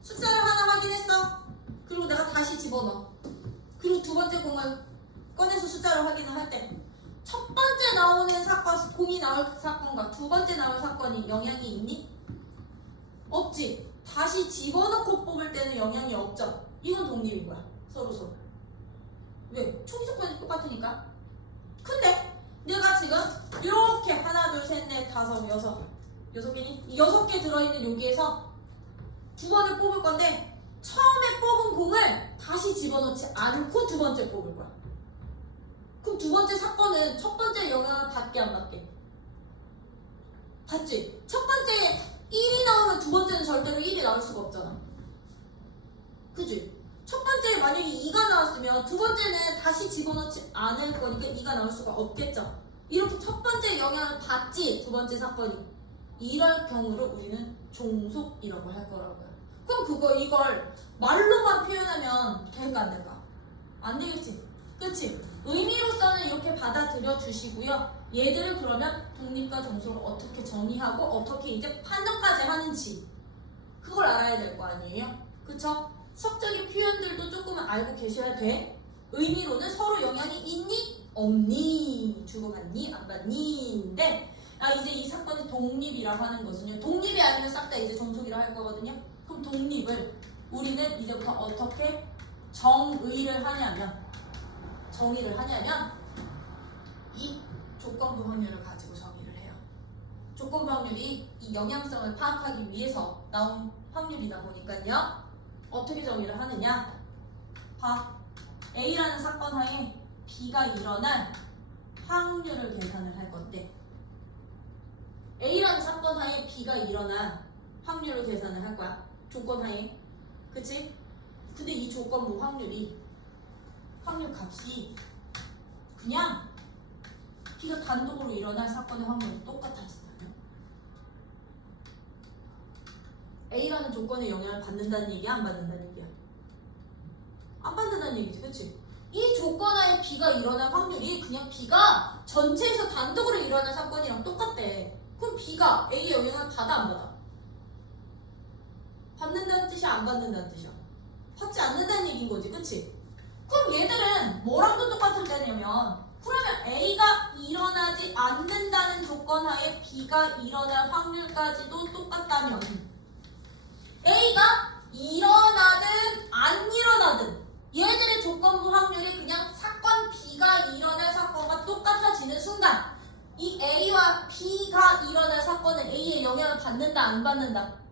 숫자를 하나 확인했어. 그리고 내가 다시 집어넣어. 그리고 두 번째 공을 꺼내서 숫자를 확인을 할 때 첫 번째 나오는 사건, 공이 나올 사건과 두 번째 나올 사건이 영향이 있니? 없지. 다시 집어넣고 뽑을 때는 영향이 없죠. 이건 독립인 거야. 서로. 왜? 초기 조건이 똑같으니까. 근데 내가 지금 이렇게 하나, 둘, 셋, 넷, 다섯, 여섯 개니? 6개 들어있는 여기에서 두 번을 뽑을 건데 처음에 뽑은 공을 다시 집어넣지 않고 두 번째 뽑을 거야. 그럼 두 번째 사건은 첫 번째 영향을 받게 안 받게? 받지? 첫 번째 1이 나오면 두 번째는 절대로 1이 나올 수가 없잖아. 그치? 첫 번째 만약에 2가 나왔으면 두 번째는 다시 집어넣지 않을 거니까 2가 나올 수가 없겠죠. 이렇게 첫 번째 영향을 받지 두 번째 사건이. 이럴 경우를 우리는 종속이라고 할 거라고요. 그럼 이걸 말로만 표현하면 될까 안 될까? 안 되겠지. 그치? 의미로서는 이렇게 받아들여 주시고요. 얘들을 그러면 독립과 종속을 어떻게 정의하고 어떻게 이제 판정까지 하는지 그걸 알아야 될 거 아니에요? 그쵸? 수학적인 표현들도 조금은 알고 계셔야 돼. 의미로는 서로 영향이 있니? 없니? 주고받니? 안 받니?인데 이제 이 사건의 독립이라고 하는 것은요. 독립이 아니면 싹 다 이제 종속이라고 할 거거든요. 그럼 독립을 우리는 이제부터 어떻게 정의를 하냐면 이 조건부 확률을 가지고 정의를 해요. 조건부 확률이 이 영향성을 파악하기 위해서 나온 확률이다 보니까요. 어떻게 정의를 하느냐? 봐. A라는 사건 하에 B가 일어날 확률을 계산을 할 건데 A라는 사건 하에 B가 일어날 확률을 계산을 할 거야. 조건 하에. 그치? 근데 이 조건부 확률 값이 그냥 B가 단독으로 일어날 사건의 확률이 똑같아진다면 A라는 조건의 영향을 받는다는 얘기야? 안 받는다는 얘기야? 안 받는다는 얘기지. 그치? 이 조건하에 B가 일어날 확률이 그냥 B가 전체에서 단독으로 일어날 사건이랑 똑같대. 그럼 B가 A의 영향을 받아 안 받아? 받는다는 뜻이야? 안 받는다는 뜻이야? 받지 않는다는 얘기인 거지. 그치? 그럼 얘들은 뭐랑도 똑같을 때냐면 그러면 A가 일어나지 않는다는 조건하에 B가 일어날 확률까지도 똑같다면 A가 일어나든 안 일어나든 얘들의 조건부 확률이 그냥 사건 B가 일어날 사건과 똑같아지는 순간 이 A와 B가 일어날 사건은 A의 영향을 받는다 안 받는다?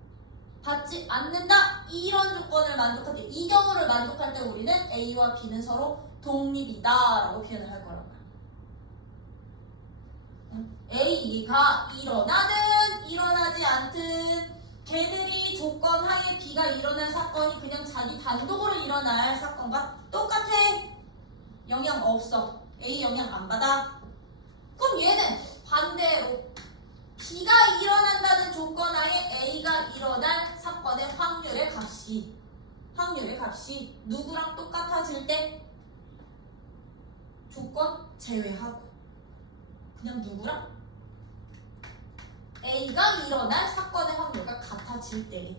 받지 않는다. 이런 조건을 만족할 때, 이 경우를 만족할 때 우리는 A와 B는 서로 독립이다 라고 표현을 할 거란 말이야. A가 일어나든 일어나지 않든 걔들이 조건 하에 B가 일어날 사건이 그냥 자기 단독으로 일어날 사건과 똑같아. 영향 없어. A 영향 안 받아. 그럼 얘는 반대로 B가 일어난다는 조건 하에 A가 일어날 사건의 확률의 값이 누구랑 똑같아질 때? 조건 제외하고 그냥 누구랑? A가 일어날 사건의 확률과 같아질 때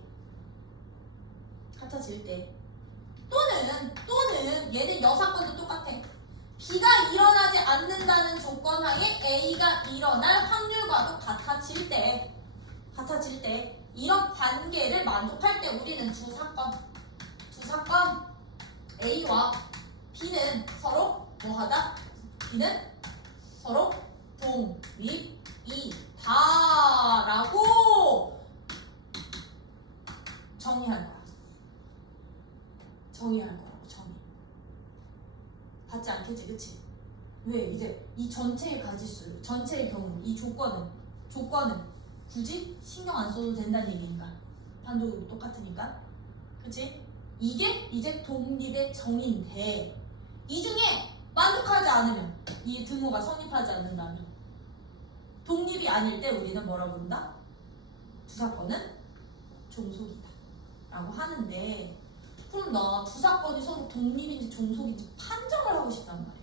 또는 얘는 여사건도 똑같아. B가 일어나지 않는다는 조건 하에 A가 일어날 확률과도 같아질 때 이런 관계를 만족할 때 우리는 두 사건 A와 B는 서로 뭐하다? B는 서로 독립이다 라고 정의할 거야. 정의. 받지 않겠지, 그치? 왜? 이제 이 전체의 가지수, 전체의 경우, 이 조건은 굳이 신경 안 써도 된다는 얘기니까. 단독으로 똑같으니까. 그치? 이게 이제 독립의 정의인데, 이 중에 만족하지 않으면, 이 등호가 성립하지 않는다면, 독립이 아닐 때 우리는 뭐라 부른다? 두 사건은 종속이다 라고 하는데, 그럼 나 두 사건이 서로 독립인지 종속인지 판정을 하고 싶단 말이야.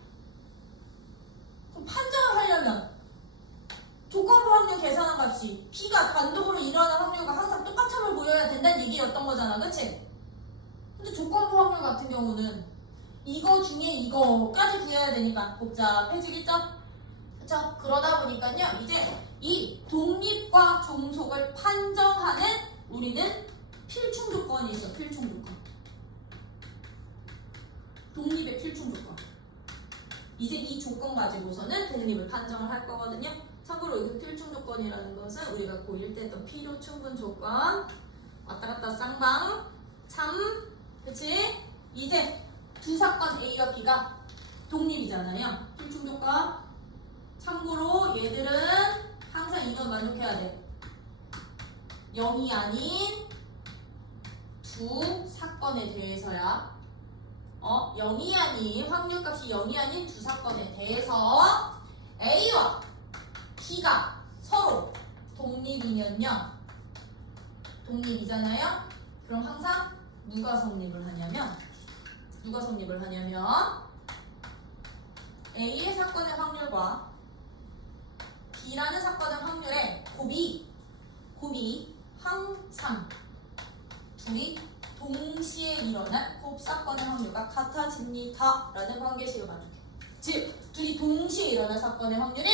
그럼 판정을 하려면 조건부 확률 계산한 값이 B가 단독으로 일어나는 확률과 항상 똑같음을 보여야 된다는 얘기였던 거잖아. 그치? 근데 조건부 확률 같은 경우는 이거 중에 이거까지 구해야 되니까 복잡해지겠죠? 그쵸? 그러다 보니까요 이제 이 독립과 종속을 판정하는 우리는 필충 조건이 있어. 필충 조건. 독립의 필충 조건. 이제 이 조건 가지고서는 독립을 판정을 할 거거든요. 참고로 이게 필충 조건이라는 것은 우리가 고1 때 했던 필요 충분 조건, 왔다 갔다 쌍방, 참, 그치? 이제 두 사건 A와 B가 독립이잖아요. 필충 조건. 참고로 얘들은 항상 이건 만족해야 돼. 0이 아닌 두 사건에 대해서야. 0이 아닌 확률값이 0이 아닌 두 사건에 대해서 A와 B가 서로 독립이면요. 독립이잖아요. 그럼 항상 누가 성립을 하냐면 A의 사건의 확률과 B라는 사건의 확률의 곱이 항상 둘이 동시에 일어날 곱사건의 확률과 같아집니다. 라는 관계식을 만족해. 즉, 둘이 동시에 일어날 사건의 확률은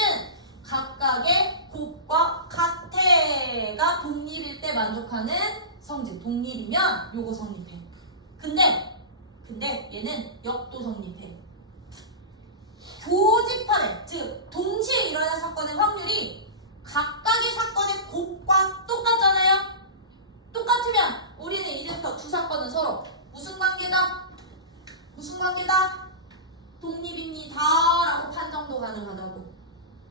각각의 곱과 같애가 독립일 때 만족하는 성질. 독립이면 요거 성립해. 근데 얘는 역도 성립해. 교집합에, 즉 동시에 일어날 사건의 확률이 각각의 사건의 곱과 똑같잖아요. 똑같으면 우리는 이제부터 두 사건은 서로 무슨 관계다? 독립입니다 라고 판정도 가능하다고.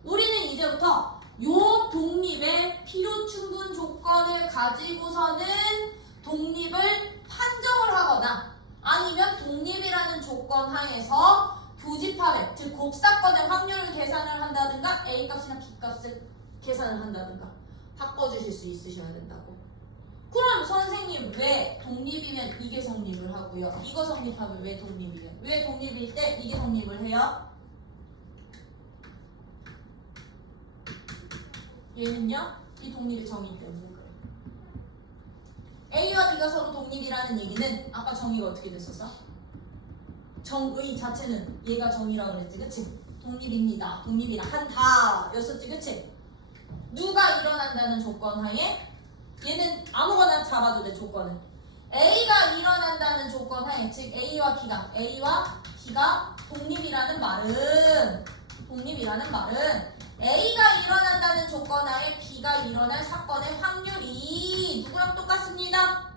우리는 이제부터 요 독립의 필요 충분 조건을 가지고서는 독립을 판정을 하거나 아니면 독립이라는 조건 하에서 교집합의, 즉 곱사건의 확률을 계산을 한다든가 A값이나 B값을 계산을 한다든가 바꿔주실 수 있으셔야 된다고. 그럼 선생님 왜 독립이면 이게 성립을 하고요, 이거 성립하면 왜 독립이에요? 왜 독립일 때 이게 성립을 해요? 얘는요 이 독립의 정의 때문에 그래요. A와 B가 서로 독립이라는 얘기는 아까 정의가 어떻게 됐었어? 정의 자체는 얘가 정의라고 그랬지, 그치? 독립입니다, 독립이라 한다 였었지, 그치? 누가 일어난다는 조건 하에 얘는 아무거나 잡아도 돼. 조건은 A가 일어난다는 조건 하에, 즉 A와 B가 독립이라는 말은 A가 일어난다는 조건 하에 B가 일어날 사건의 확률이 누구랑 똑같습니다.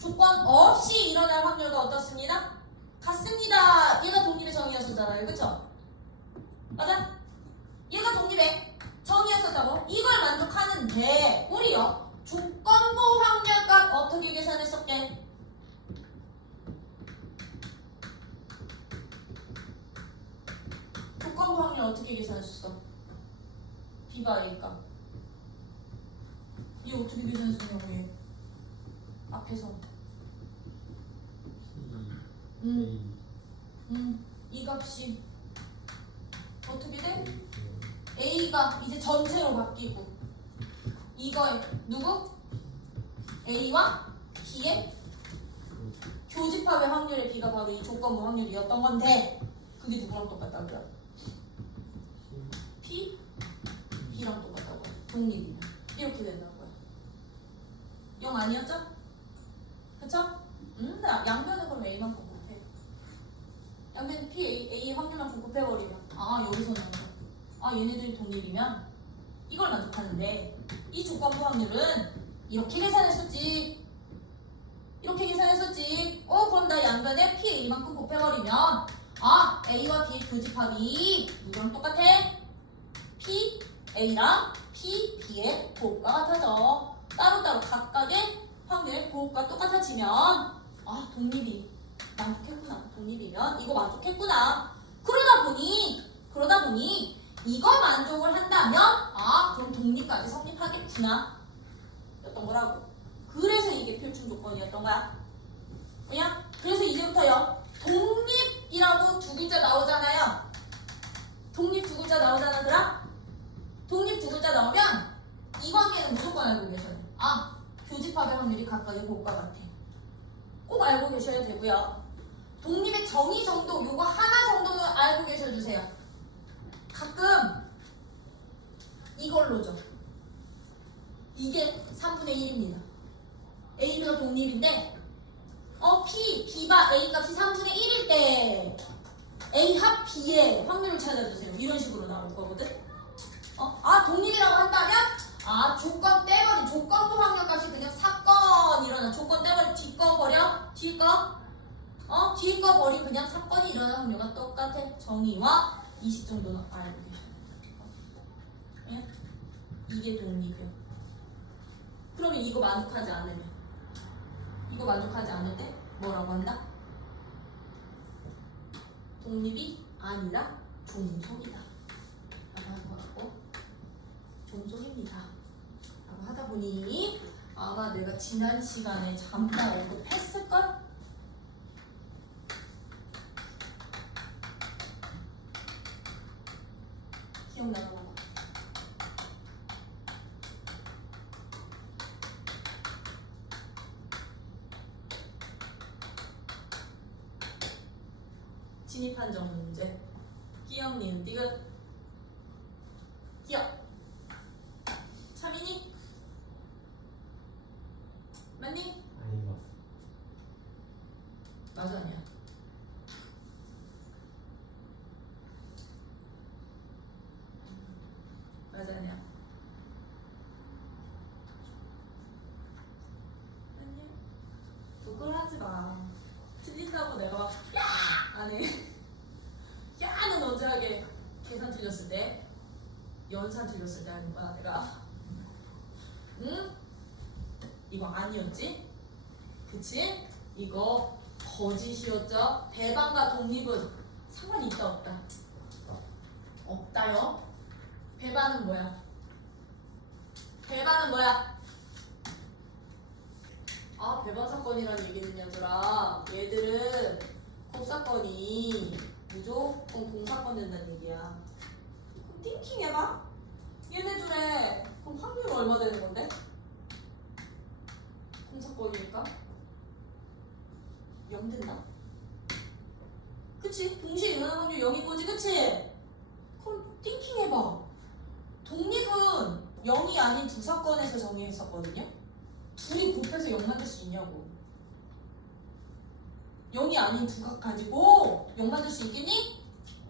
조건 없이 일어날 확률과 어떻습니다? 같습니다. 얘가 독립의 정의였었잖아요, 그쵸? 맞아? 얘가 독립의 정의였었다고? 이걸 만족하는데 우리요 조건부 확률값 어떻게 계산했었게? 조건부 확률 어떻게 계산했었어? B가 A값. 얘 어떻게 계산했었냐고 얘 앞에서. 이 값이 어떻게 돼? A가 이제 전체로 바뀌고 이거에 누구? A와 B의 교집합의 확률의 B가 바로 이 조건부 확률이었던 건데 그게 누구랑 똑같다고요? B랑 똑같다고요. 독립이면 이렇게 된다고요. 0 아니었죠? 그쵸? 양변은 그럼 A만큼 곱해. 양변은 P, A 확률만큼 곱해버리면 여기서 나온 거. 얘네들이 독립이면 이걸 만족하는데 이 조건부 확률은 이렇게 계산했었지. 그럼 나 양변에 P, A만큼 곱해버리면 A와 B의 교집합이 누구랑 똑같아? P, A랑 P, B의 곱과 같아져. 따로따로 각각의 확률의 곱과 똑같아지면 독립이 만족했구나. 독립이면 이거 만족했구나. 그러다 보니 이거 만족을 한다면 그럼 독립까지 성립하겠구나 였던 거라고. 그래서 이게 필충 조건이었던 거야. 뭐냐? 그래서 이제부터요 독립이라고 두 글자 나오잖아요. 독립 두 글자 나오잖아. 독립 두 글자 나오면 이 관계는 무조건 알고 계셔야 돼. 교집합의 확률이 각각의 곱과 같아. 꼭 알고 계셔야 되고요. 독립의 정의 정도 요거 하나 정도는 알고 계셔주세요. 가끔 이걸로 줘. 이게 3분의 1입니다. A, B가 독립인데 B가 A 값이 3분의 1일 때 A 합 B의 확률을 찾아주세요. 이런 식으로 나올 거거든. 독립이라고 한다면 조건 떼버린 조건부 확률 값이 그냥 사건 일어나 조건 떼버린 뒷거 버려 뒤에 거 버린 그냥 사건이 일어날 확률과 똑같아. 정의와 이식 정도는 알고 계셔. 예? 이게 독립이요. 그러면 이거 만족하지 않을 때 뭐라고 한다? 독립이 아니라 종속이다 라고 하는 거 같고 종속입니다 라고 하다 보니 아마 내가 지난 시간에 잠깐 언급했을걸? 기억나는 거. 진입 한정 문제. 기억, 니은, 디귿. 기억. 차민이? 맞니? 아닌 것 같습니다. 맞아, 아니야? 맞아, 아니야? 아니야? 부끄러워하지 마. 틀린다고 내가 막 야! 안 해. 야는 언제 하게 계산 틀렸을 때? 연산 틀렸을 때 하는 거야, 내가. 응? 이거 아니었지? 그치? 이거 거짓이었죠? 배반과 독립은 상관이 있다, 없다? 없다요? 배반은 뭐야? 배반 사건이라는 얘기는 얘들아, 얘들은 곱사건이 무조건 공사건 된다는 얘기야. 그럼 띵킹 해봐. 얘네 둘에 그럼 확률은 얼마 되는 건데? 공사건이니까 0 된다. 그치? 동시에 일어나는 확률 0인 거지, 그치? 그럼 띵킹 해봐. 독립은 0이 아닌 두 사건에서 정의했었거든요. 둘이 곱해서 0 만들 수 있냐고. 0이 아닌 두 각 가지고 0 만들 수 있겠니?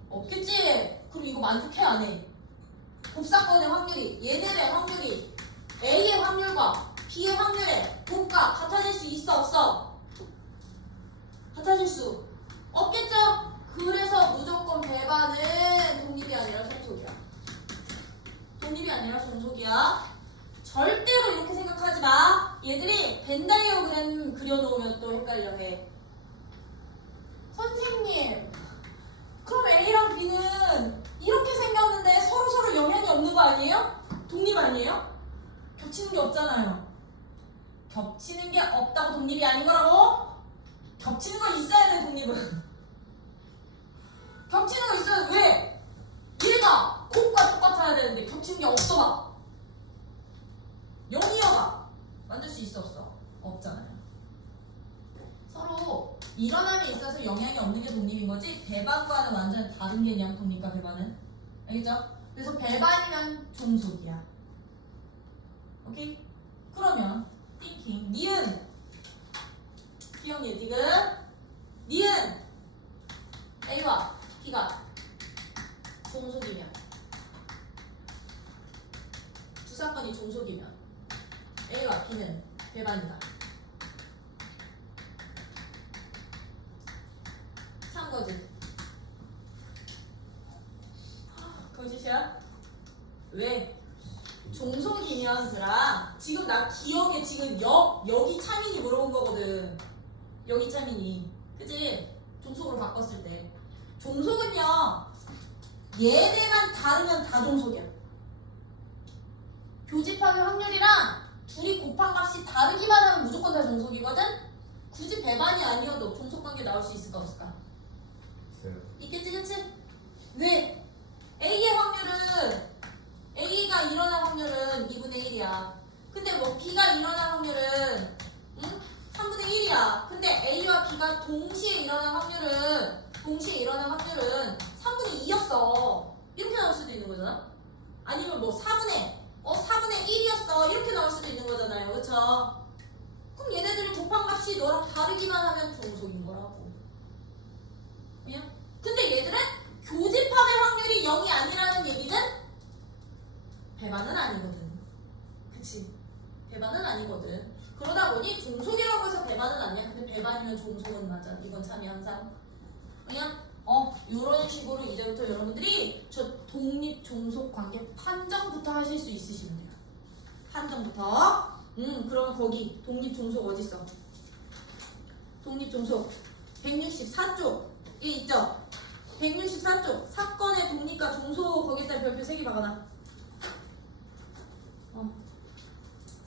없겠지? 그럼 이거 만족해, 안 해? 곱사건의 확률이, 얘네들의 확률이 A의 확률과 B의 확률의 곱과 같아질 수 있어, 없어? 같아질 수 없겠죠? 그래서 무조건 배반은 독립이 아니라 종속이야. 독립이 아니라 종속이야. 절대로 이렇게 생각하지 마. 얘들이 벤다이어그램 그려놓으면 또 헷갈려 해. 선생님, 그럼 A랑 B는 이렇게 생겼는데 서로 영향이 없는 거 아니에요? 독립 아니에요? 겹치는 게 없잖아요. 겹치는 게 없다고 독립이 아닌 거라고? 겹치는 거 있어야 돼, 독립은. 겹치는 거 있어야 돼. 왜? 얘가 곱과 똑같아야 되는데 겹치는 게 없어 봐. 0이어가 만들 수 있어, 없어? 없잖아요. 서로 일어남에 있어서 영향이 없는 게 독립인 거지, 배반과는 완전 다른 개념. 독립과 배반은. 알겠죠? 그래서 배반이면 종속이야. 오케이? 그러면 thinking, 니은 기억, 니은, 디귿. 니은 A와 B가 종속이면, 두 사건이 종속이면 A와 B는 배반이다. 참거짓. 거짓이야? 왜? 종속이면 그라 지금 나 기억에 지금 여기 차민이 물어본 거거든. 여기 차민이, 그치? 종속으로 바꿨을 때 종속은요, 얘네만 다르면 다 종속이야. 교집합의 확률이랑 둘이 곱한 값이 다르기만 하면 무조건 다 종속이거든? 굳이 배반이 아니어도 종속관계 나올 수 있을까, 없을까? 있어요. 있겠지, 그치? 왜? A의 확률은, A가 일어날 확률은 2분의 1이야. 근데 뭐 B가 일어날 확률은 3분의 1이야. 근데 A와 B가 동시에 일어날 확률은 3분의 2였어. 이렇게 나올 수도 있는 거잖아. 아니면 뭐 4분의 1이었어 이렇게 나올 수도 있는 거잖아요. 그쵸? 그럼 얘네들이 곱한값이 너랑 다르기만 하면 종속인 거라고. 그냥? 근데 얘들은 교집합의 확률이 0이 아니라는 얘기는 배반은 아니거든. 그치? 배반은 아니거든. 그러다 보니 종속이라고 해서 배반은 아니야. 근데 배반이면 종속은 맞아. 이건 참이 항상. 그냥 이런 식으로 이제부터 여러분들이 저 독립 종속 관계 판정부터 하실 수 있으시면 돼요. 판정부터. 그러면 거기 독립 종속 어디 있어? 독립 종속 164쪽 이 있죠? 164쪽 사건의 독립과 종속 거기다 별표 3개 박아놔.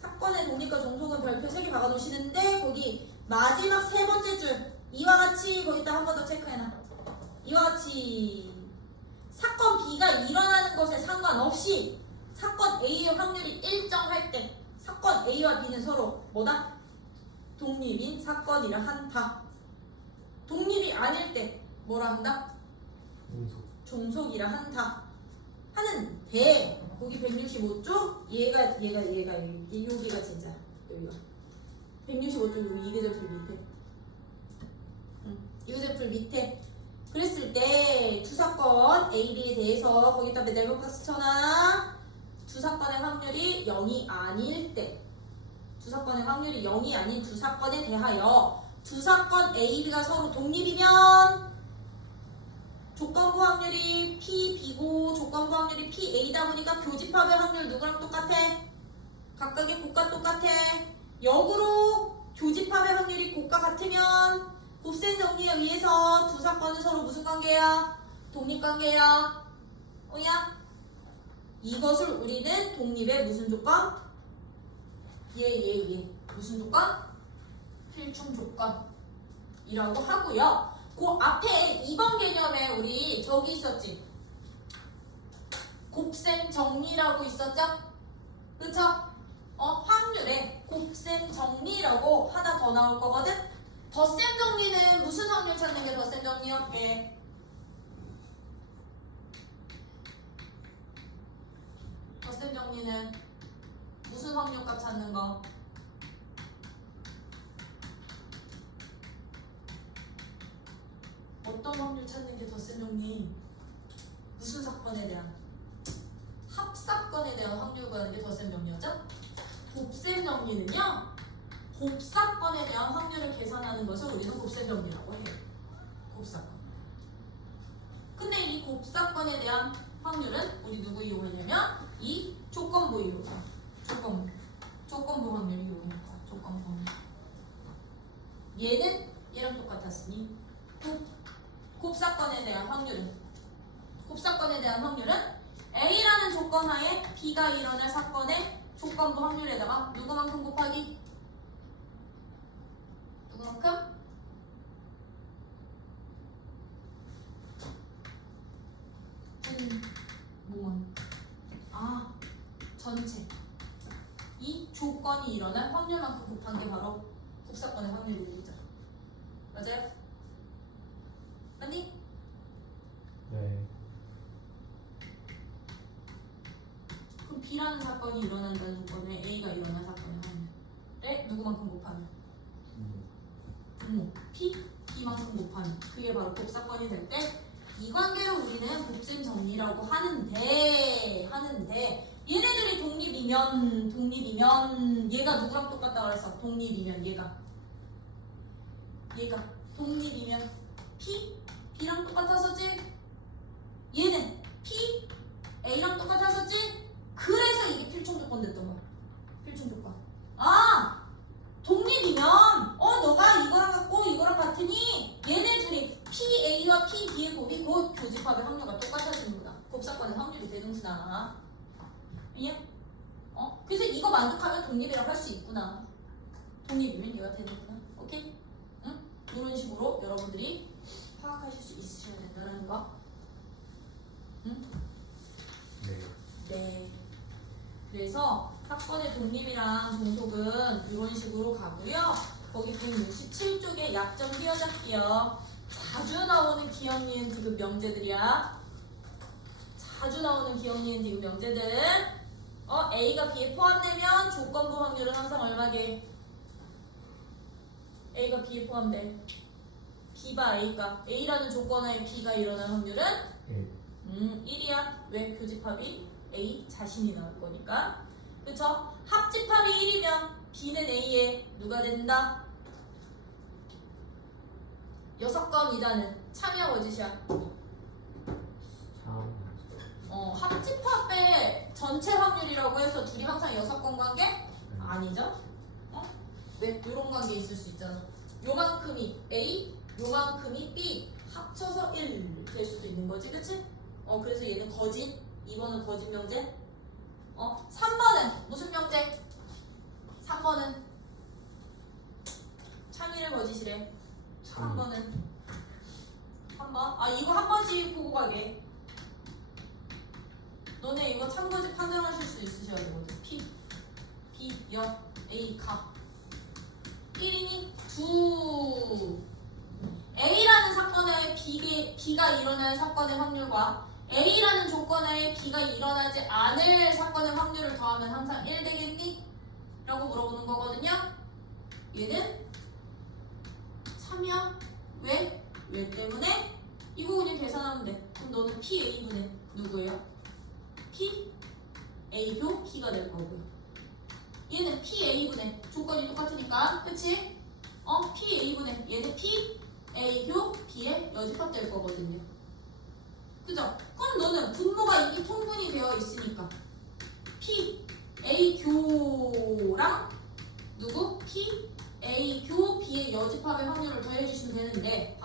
사건의 독립과 종속은 별표 3개 박아놓으시는데 거기 마지막 세 번째 줄 이와 같이 거기다 한 번 더 체크해놔. 이와 같이 사건 B가 일어나는 것에 상관없이 사건 A의 확률이 일정할 때 사건 A와 B는 서로 뭐다? 독립인 사건이라 한다. 독립이 아닐 때 뭐라 한다? 종속이라 한다. 하는데 거기 165쪽 얘가 여기가 진짜 여기가 165쪽 여기 이계절풀 밑에 이계절풀 밑에 그랬을 때 두 사건 A, B에 대해서 거기다 네모 박스 쳐놔. 두 사건의 확률이 0이 아닐 때 두 사건의 확률이 0이 아닌 두 사건에 대하여 두 사건 A, B가 서로 독립이면 조건부 확률이 P, B고 조건부 확률이 P, A다 보니까 교집합의 확률 누구랑 똑같아? 각각의 곱과 똑같아. 역으로 교집합의 확률이 곱과 같으면 곱셈 정리에 의해서 두 사건은 서로 무슨 관계야? 독립관계야. 뭐야? 이것을 우리는 독립의 무슨 조건? 무슨 조건? 필충 조건이라고 하고요. 그 앞에 2번 개념에 우리 저기 있었지? 곱셈 정리라고 있었죠? 그쵸? 확률에 곱셈 정리라고 하나 더 나올 거거든? 덧셈 정리는 무슨 확률 찾는 게 덧셈 정리요? 예. 덧셈 정리는 무슨 확률값 찾는 거? 어떤 확률 찾는 게 덧셈 정리? 무슨 사건에 대한? 합사건에 대한 확률 구하는 게 덧셈 정리였죠? 곱셈 정리는요, 곱사건에 대한 확률을 계산하는 것을 우리는 곱셈 정리라고 해요. 곱사건. 근데 이 곱사건에 대한 확률은 우리 누구 이용하냐면 이 조건부 이용해. 조건부 확률 이용해. 조건부 확률. 얘는 얘랑 똑같았으니 곱사건에 대한 확률은 A라는 조건 하에 B가 일어날 사건의 조건부 확률에다가 누구만큼 곱하기? 누구만큼? 전체. 이 조건이 일어날 확률만큼 곱한 게 바로 곱사건의 확률이죠. 맞아요? 맞니? 네. 그럼 B라는 사건이 일어난다는 조건에 A가 일어날 사건의 확률에 누구만큼 곱하면? 분모 B만큼 곱하면 그게 바로 곱사건이 될 때 이 관계를 우리는 곱셈 정리라고 하는데 얘네들이 독립이면 얘가 누구랑 똑같다고 그랬어? 독립이면 얘가 독립이면 B랑 똑같았었지? 얘는 P, A랑 똑같았었지? 그래서 이게 필충조건 됐던 거야. 필충조건. 독립이면 너가 이거랑 같고 이거랑 같으니 얘네 둘이 PA와 PB의 곱이 곧 교집합의 확률과 똑같아지는구나. 곱사건의 확률이 되는구나. 이해? 그래서 이거 만족하면 독립이라고 할 수 있구나. 독립이면 얘가 되는구나. 오케이? 응? 이런 식으로 여러분들이 파악하실 수 있으셔야 된다는 거. 응? 네. 그래서 사건의 독립이랑 종속은 이런 식으로 가고요. 거기 167쪽에 약점 띄워잡기요. 자주 나오는 기억, 니은, 디귿 명제들이야. 자주 나오는 기억 니은 디귿 명제들. A가 B에 포함되면 조건부 확률은 항상 얼마게? A가 B에 포함돼. B가 A가 A라는 조건하에 B가 일어날 확률은 1이야. 왜? 교집합이 A 자신이 나올 거니까. 그쵸? 합집합이 1이면 B는 A에 누가 된다? 6건 2단은 참여 거짓이야. 합집합의 전체 확률이라고 해서 둘이 항상 6건 관계? 아니죠? 왜? 이런 관계 있을 수 있잖아. 요만큼이 A, 요만큼이 B 합쳐서 1 될 수도 있는 거지, 그치? 그래서 얘는 거짓, 2번은 거짓 명제. 3번은 무슨 명제? 3번은 참이래 거짓이래. 3번은 3번. 이거 한 번씩 보고 가게. 너네 이거 참거짓 판정하실 수 있으셔야 되거든. P, 여, A, 가. 1이니 2. A라는 사건에 B가 일어날 사건의 확률과 A라는 조건하에 B가 일어나지 않을 사건의 확률을 더하면 항상 1 되겠니? 라고 물어보는 거거든요. 얘는 참여. 왜? 왜 때문에? 이거 그냥 계산하면 돼. 그럼 너는 PA분의 누구예요? P, A교 P가 될 거고요. 얘는 PA분의 조건이 똑같으니까, 그치? PA분의 얘는 P, A교 B의 여집합 될 거거든요. 그죠? 그럼 너는 분모가 이미 통분이 되어 있으니까 P, A교랑 누구? P, A교 B의 여집합의 확률을 더해주시면 되는데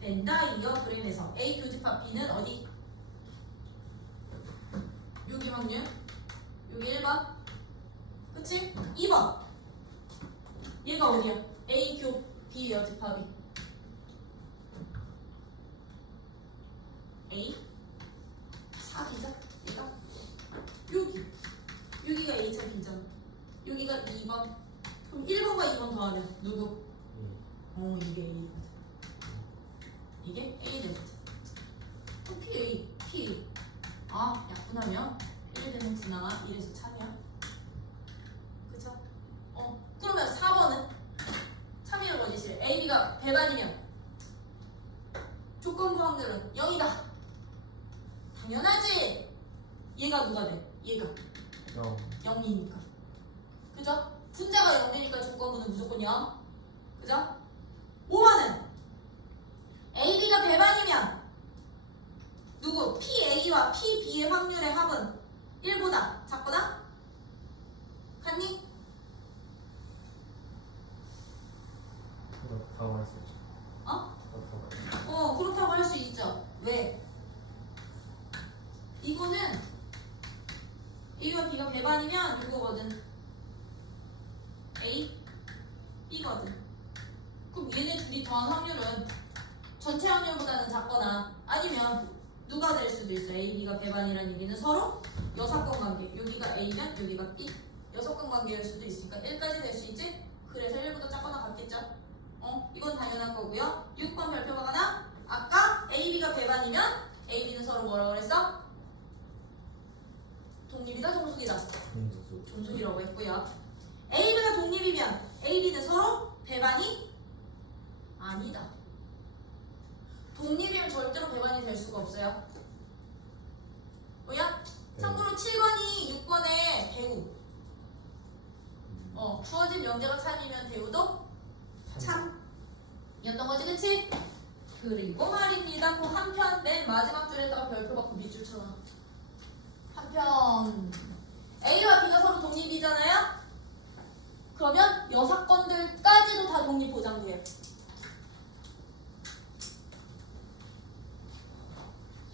벤다이어그램에서 A 교집합 B는 어디? 여기 확률 여기 1번 그치? 2번 얘가 어디야? A 교 B 여집합이 A 4B죠? 얘가 여기가 A차 B잖아. 여기가 2번. 그럼 1번과 2번 더하면 누구? 이게 A. 이게 A 되겠지. 그럼 P. 약분하면 1되는 지나가 1에서 참이야. 그쵸? 그러면 4번은 참이를 거짓이래. A, B가 배반이면 조건부 확률은 0이다. 당연하지. 얘가 누가 돼? 얘가 0이니까. 그죠? 분자가 0이니까 조건부는 무조건 0. 그죠? 5번은 A, B가 배반이면 누구? PA와 PB의 확률의 합은 1보다 작거나? 같니? 그렇다고 할 수 있죠. 그렇다고 할 수 있죠. 왜? 이거는 A와 B가 배반이면 이거거든. A, B거든. 그럼 얘네 둘이 더한 확률은 전체 확률보다는 작거나 아니면 누가 될 수도 있어. A, B가 배반이라는 얘기는 서로 여사건 관계. 여기가 A면 여기가 B. 여사건 관계일 수도 있으니까 1까지 될 수 있지? 그래서 1보다 작거나 같겠죠? 이건 당연한 거고요. 6번 별표가 하나. 아까 A, B가 배반이면 A, B는 서로 뭐라고 그랬어? 독립이다, 종속이다? 종속이라고 했고요. A, B가 독립이면 A, B는 서로 배반이 아니다. 독립이면 절대로 배반이 될 수가 없어요. 뭐야? 참고로 7번이 6번의 대우. 주어진 명제가 참이면 대우도 참이었던 거지, 그치? 그리고 말입니다. 그 한편 맨 마지막 줄에다가 별표 받고 밑줄 쳐놔. 한편 A와 B가 서로 독립이잖아요? 그러면 여사건들까지도 다 독립 보장돼요.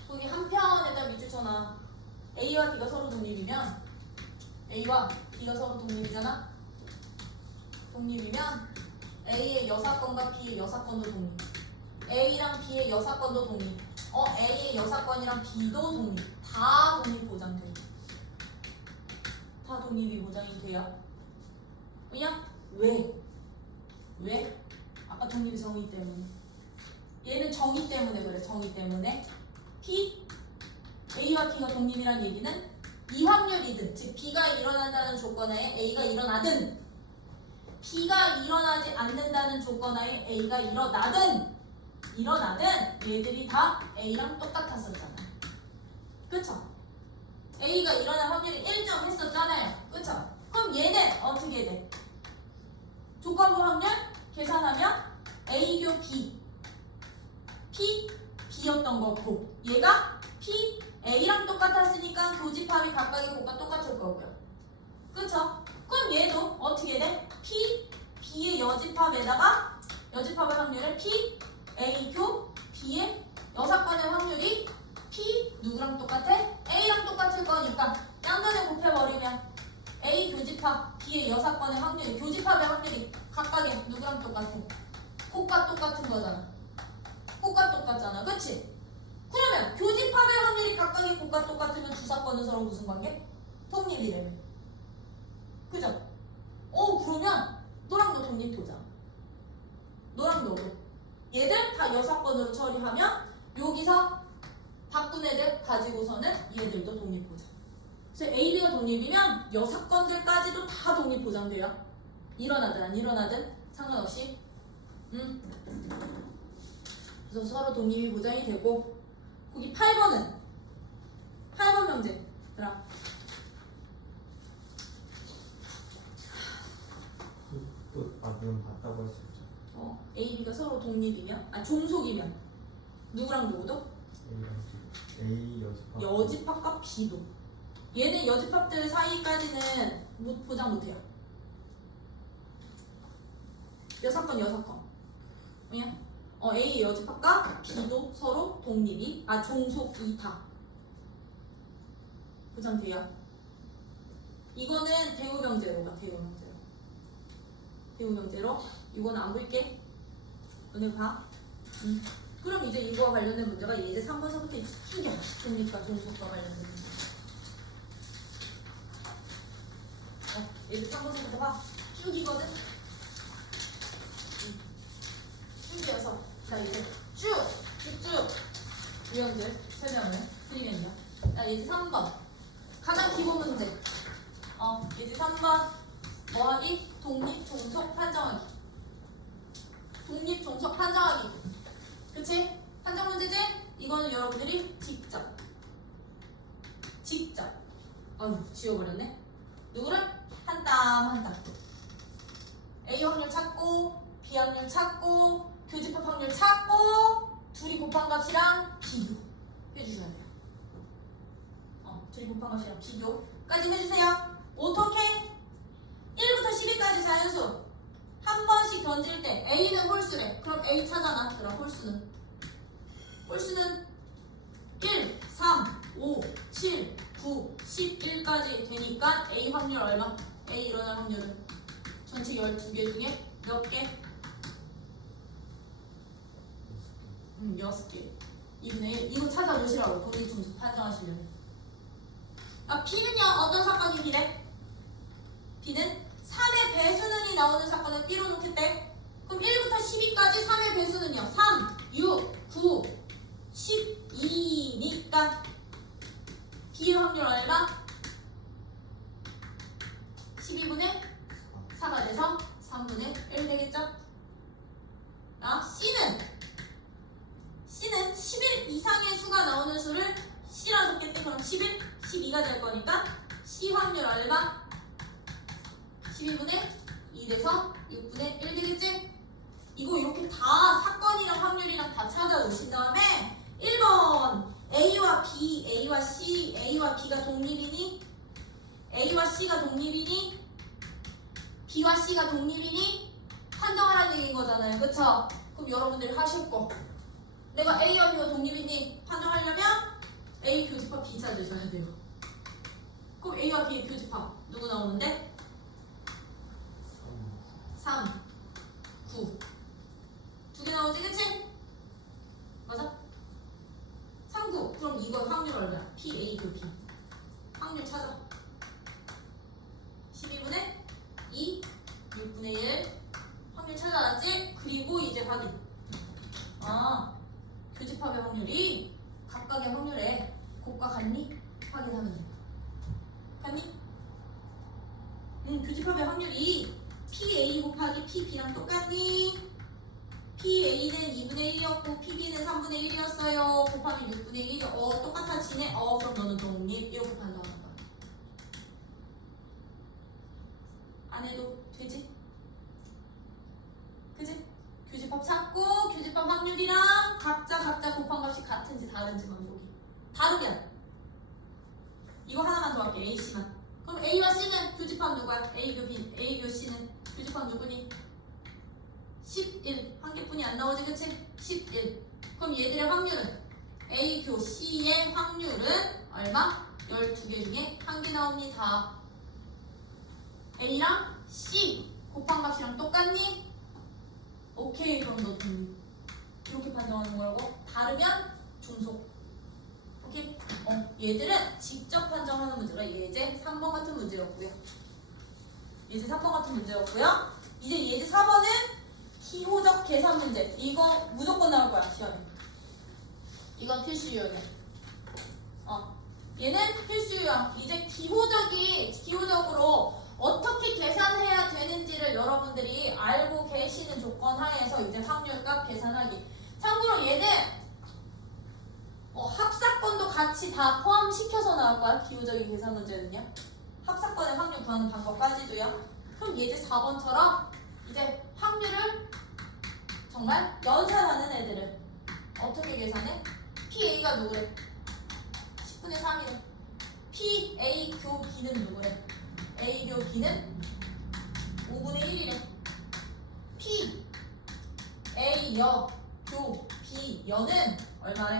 거기 한편에다 밑줄 쳐놔. A와 B가 서로 독립이면 A와 B가 서로 독립이잖아? 독립이면 A의 여사건과 B의 여사건도 독립. A랑 B의 여사건도 독립. A의 여사건이랑 B도 독립. 다 독립 보장돼요. 다 독립이 보장이 돼요. 왜냐? 왜? 아까 독립 성의 때문에. 얘는 정의 때문에 그래. 정의 때문에 P A와 P가 독립이란 얘기는 이 확률이든 즉 B가 일어난다는 조건하에 A가 일어나든 B가 일어나지 않는다는 조건하에 A가 일어나든 얘들이 다 A랑 똑같았었잖아. 그쵸? A가 일어날 확률이 일정했었잖아요. 그쵸? 그럼 얘는 어떻게 돼? 조건부 확률 계산하면 A교 B P B였던 거고 얘가 P A랑 똑같았으니까 교집합이 각각의 곱과 똑같을 거고요. 그쵸? 그럼 얘도 어떻게 돼? P B의 여집합에다가 여집합의 확률을 P A교 B의 여사건의 확률이 P 누구랑 똑같아? A랑 똑같을 거니까 양변에 곱해버리면 A 교집합 B의 여사건의 확률이 교집합의 확률이 각각의 누구랑 똑같아? 곱과 똑같은 거잖아. 곱과 똑같잖아. 그치? 그러면 교집합의 확률이 각각의 곱과 똑같으면 두 사건은 서로 무슨 관계? 독립이래요. 그죠? 그러면 너랑도 독립도잖아. 너랑 너도. 얘들 다 여사건으로 처리하면 여기서 바꾼 애들 가지고서는 얘들도 독립보장. 그래서 A, B가 독립이면 여사건들까지도 다 독립보장돼요. 일어나든 안 일어나든 상관없이. 그래서 서로 독립이 보장이 되고 거기 8번은 8번 명제 얘들아. 그럼 같다고 할 수 있죠. A, B가 서로 독립이면 종속이면 누구랑 누구도? A 여집합. 여집합과 B도. 얘는 여집합들 사이까지는 보장 못해요. 여사건. 뭐냐? A 여집합과 B도 서로 독립이 종속이 다 보장돼요. 이거는 대우명제로 가. 대우명제로. 이거는 안 볼게. 너네 봐. 그럼 이제 이거와 관련된 문제가 예제 3번서부터 쭉이야. 독립과 종속과 관련된 문제. 예제 3번서부터 봐. 쭉이거든. 쭉이어서 자 이제 쭉쭉 유형들 설명을 드리겠네요. 자 예제 3번 가장 기본 문제. 예제 3번 뭐하기? 독립 종속 판정하기. 독립 종속 판정하기. 그치? 판정 문제지? 이거는 여러분들이 직접 지워버렸네. 누구를? 한 땀 한 땀. A 확률 찾고 B 확률 찾고 교집합 확률 찾고 둘이 곱한 값이랑 비교해주셔야 돼요. 둘이 곱한 값이랑 비교까지 해주세요. 어떻게? 1부터 10위까지 자연수 한 번씩 던질 때 A는 홀수래. 그럼 A 찾아놔. 그럼 홀수는 1, 3, 5, 7, 9, 11까지 되니까 A 확률 얼마? A 일어날 확률은 전체 12개 중에 몇 개? 6개. 2분의 1. 이거 찾아놓으시라고. 독립종속 판정하시려면. B는요 어떤 사건이 B래? B는 3의 배수는이 나오는 사건을 B로 놓겠대. 그럼 1부터 10위까지 3의 배수는요 3, 6, 9, 12니까 B의 확률 얼마? 12분의 4가 돼서 3분의 1 되겠죠? C는 11 이상의 수가 나오는 수를 C라 적겠대. 그럼 11, 12가 될 거니까 C 확률 얼마? 12분의 2 돼서 6분의 1 되겠지? 이거 이렇게 다 사건이랑 확률이랑 다 찾아놓으신 다음에 1번 A와 B, A와 C, A와 B가 독립이니? A와 C가 독립이니? B와 C가 독립이니? 판정하라는 얘기인 거잖아요. 그쵸? 그럼 여러분들이 하실 거 내가 A와 B가 독립이니? 판정하려면 A 교집합 B 찾으셔야 돼요. 그럼 A와 B의 교집합 누구 나오는데? 3, 9 두 개 나오지 그치? 맞아? 3, 9 그럼 이거 확률 얼마야? P, A, 그 B 확률 찾아. 12분의 2, 6분의 1 확률 찾아놨지? 그리고 이제 확인. 교집합의 확률이 각각의 확률에 곱과 같니? 확인하면 돼. 같니? 교집합의 확률이 PA 곱하기 PB랑 똑같니? PA는 2분의 1이었고 PB는 3분의 1이었어요. 곱하면 6분의 1이죠. 똑같아지네. 그럼 너는 독립 이렇게 판단하는 거야. 안 해도 되지? 그지? 교집합 찾고 교집합 확률이랑 각자 곱한 값이 같은지 다른지만 보기. 다르면 이거 하나만 더 할게. A씨만. 그럼 A와 C는 교집합 누구야? A교 C는 교집합 누구니? 11. 한 개뿐이 안 나오지, 그치? 11. 그럼 얘들의 확률은 A교 C의 확률은 얼마? 12개 중에 한 개 나옵니다. A랑 C 곱한 값이랑 똑같니? 오케이, 그럼 너 독립. 이렇게 판정하는 거라고. 다르면 중속. 오케이? 얘들은 직접 판정하는 문제가 예제 3번 같은 문제였고요. 예제 3번 같은 문제였고요. 이제 예제 4번은 기호적 계산 문제. 이거 무조건 나올 거야, 시험에. 이건 필수 유형이야. 얘는 필수 유형. 이제 기호적으로 어떻게 계산해야 되는지를 여러분들이 알고 계시는 조건 하에서 이제 확률값 계산하기. 참고로 얘는 합사건도 같이 다 포함시켜서 나올 거야. 기호적인 계산 문제는요. 합사건의 확률 구하는 방법까지도요. 그럼 예제 4번처럼 이제 확률을 정말 연산하는 애들은 어떻게 계산해? PA가 누구래? 10분의 3이래. PA 교 B는 누구래? A 교 B는 5분의 1이래. P A 여 교 B 여는 얼마래?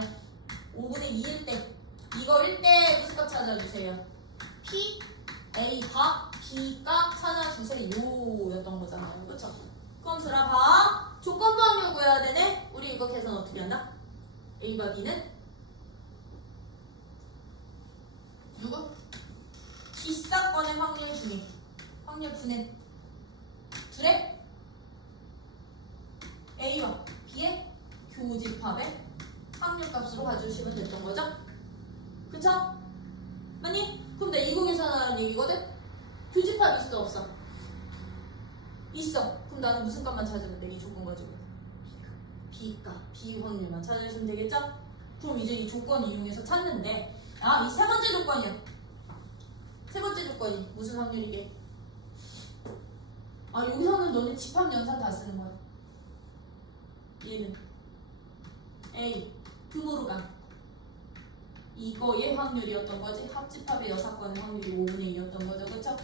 5분의 2일 때. 이거일 때 무슨 값 찾아주세요? P A가 B 값 찾아주세요 였던 거잖아요. 그쵸? 그럼 들어봐. 조건부 확률 구해야 되네. 우리 이거 계산 어떻게 한다? A와 B는 누구? B사건의 확률 중에 확률 분해 둘의 A와 B의 교집합의 확률값으로 봐주시면 됐던 거죠? 그쵸? 맞니? 그럼 내가 이거 계산하라는 얘기거든? 교집합 있어 없어? 있어. 그럼 나는 무슨 값만 찾으면 돼? 이 조건 가지고 B값, B 확률만 찾으시면 되겠죠? 그럼 이제 이 조건 이용해서 찾는데 이 세 번째 조건이야. 세 번째 조건이 무슨 확률이게? 여기서는 너네 집합 연산 다 쓰는 거야. 얘는 A 드모르간 이거의 확률이었던 거지. 합집합의 여사건의 확률이 5분의 2였던 거죠. 그쵸?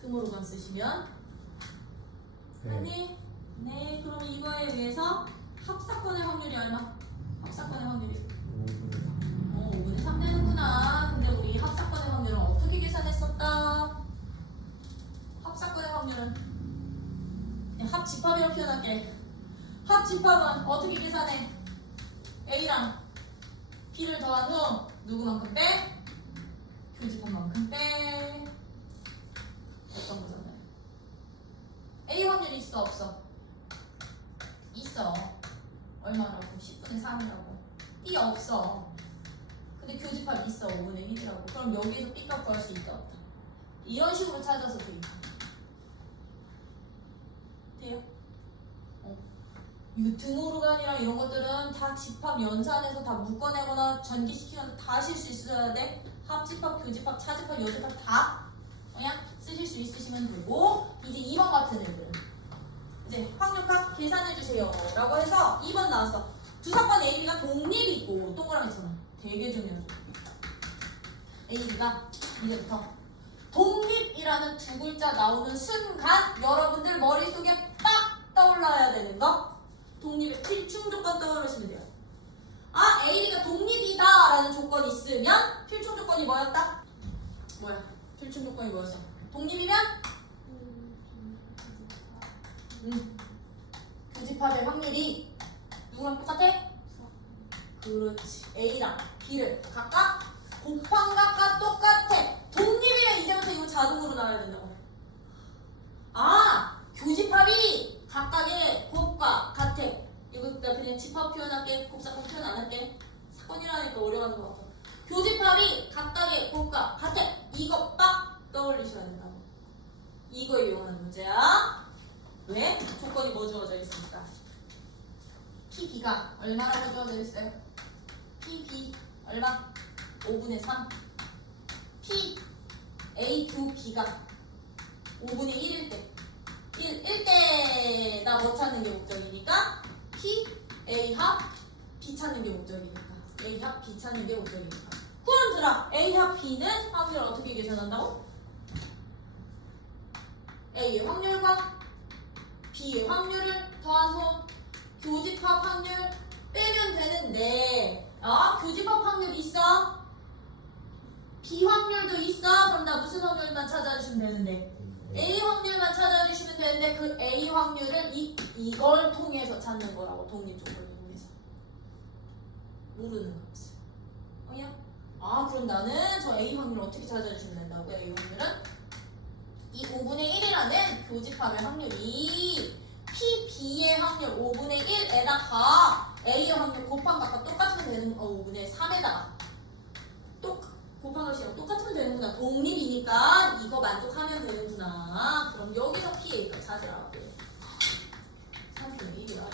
드모르간 쓰시면 아니? 네. 그럼 이거에 의해서 합사건의 확률이 얼마? 합사건의 확률이 5분의 3 되는구나. 근데 우리 합사건의 확률은 어떻게 계산했었다? 합사건의 확률은 그냥 합집합이라고 표현할게. 합집합은 어떻게 계산해? A랑 B를 더한 후 누구만큼 빼? 교집합만큼 빼. 어떤 거잖아요. A 확률이 있어 없어? 있어. 얼마라고? 10분의 3이라고. B 없어. 근데 교집합 있어. 5분의 1이라고. 그럼 여기에서 B값 구할 수 있다 없다? 이런 식으로 찾아서 돼요. 돼요? 이 드모르간이랑 이런 것들은 다 집합 연산해서 다 묶어내거나 전기시키거나 다 하실 수 있어야 돼. 합집합, 교집합, 차집합, 여집합 다 그냥 쓰실 수 있으시면 되고. 이제 2번 같은 애들은 이제 확률값 계산해주세요 라고 해서 2번 나왔어. 두 사건 AB가 독립이고 동그라미 있잖아. 되게 중요하죠. AB가 이제부터 독립이라는 두 글자 나오는 순간 여러분들 머릿속에 빡 떠올라야 되는 거 독립의 필충 조건 떠올리시면 돼요. AB가 독립이다 라는 조건이 있으면 필충 조건이 뭐였다? 뭐야? 필충 조건이 뭐였어? 독립이면? 교집합의 확률이 누구랑 똑같아? 그렇지. A랑 B를 각각 곱한 값과 똑같아. 독립이면 이제부터 이거 자동으로 나와야 된다고. 교집합이 각각의 곱과 같아. 이거 나 그냥 집합 표현할게. 곱사건 표현 안 할게. 사건이라니까 어려워하는 것 같아. 교집합이 각각의 곱과 같아. 이거 빡 떠올리셔야 된다고. 이거 이용하는 문제야. 왜? 조건이 뭐 주어져 있습니까? PB가 얼마라고 주어져 있어요? PB 얼마? 5분의 3. P A 교 B가 5분의 1일 때 1대 나 뭐 찾는 게 목적이니까 P A 합 B 찾는 게 목적이니까 A 합 B 찾는 게 목적이니까. 그럼 들아 A 합 B는 확률을 어떻게 계산한다고? A의 확률과 B의 확률을 더해서 교집합 확률 빼면 되는데 교집합 확률 있어? B 확률도 있어? 그럼 나 무슨 확률만 찾아주시면 되는데 A 확률만 찾아주시면 되는데 그 A 확률을 이걸 통해서 찾는 거라고. 독립조건을 이용해서 모르는 거지. 그럼 나는 저 A 확률 어떻게 찾아주시면 된다고? A 확률은 이 5분의 1이라는 교집합의 확률이 PB의 확률 5분의 1에다가 A의 확률 곱한 것과 똑같으면 되는 5분의 3에다가 곱한 것이랑 똑같으면 되는구나. 독립이니까 이거 만족하면 되는구나. 그럼 여기서 PA가 찾으라고. 3분의 1이라고.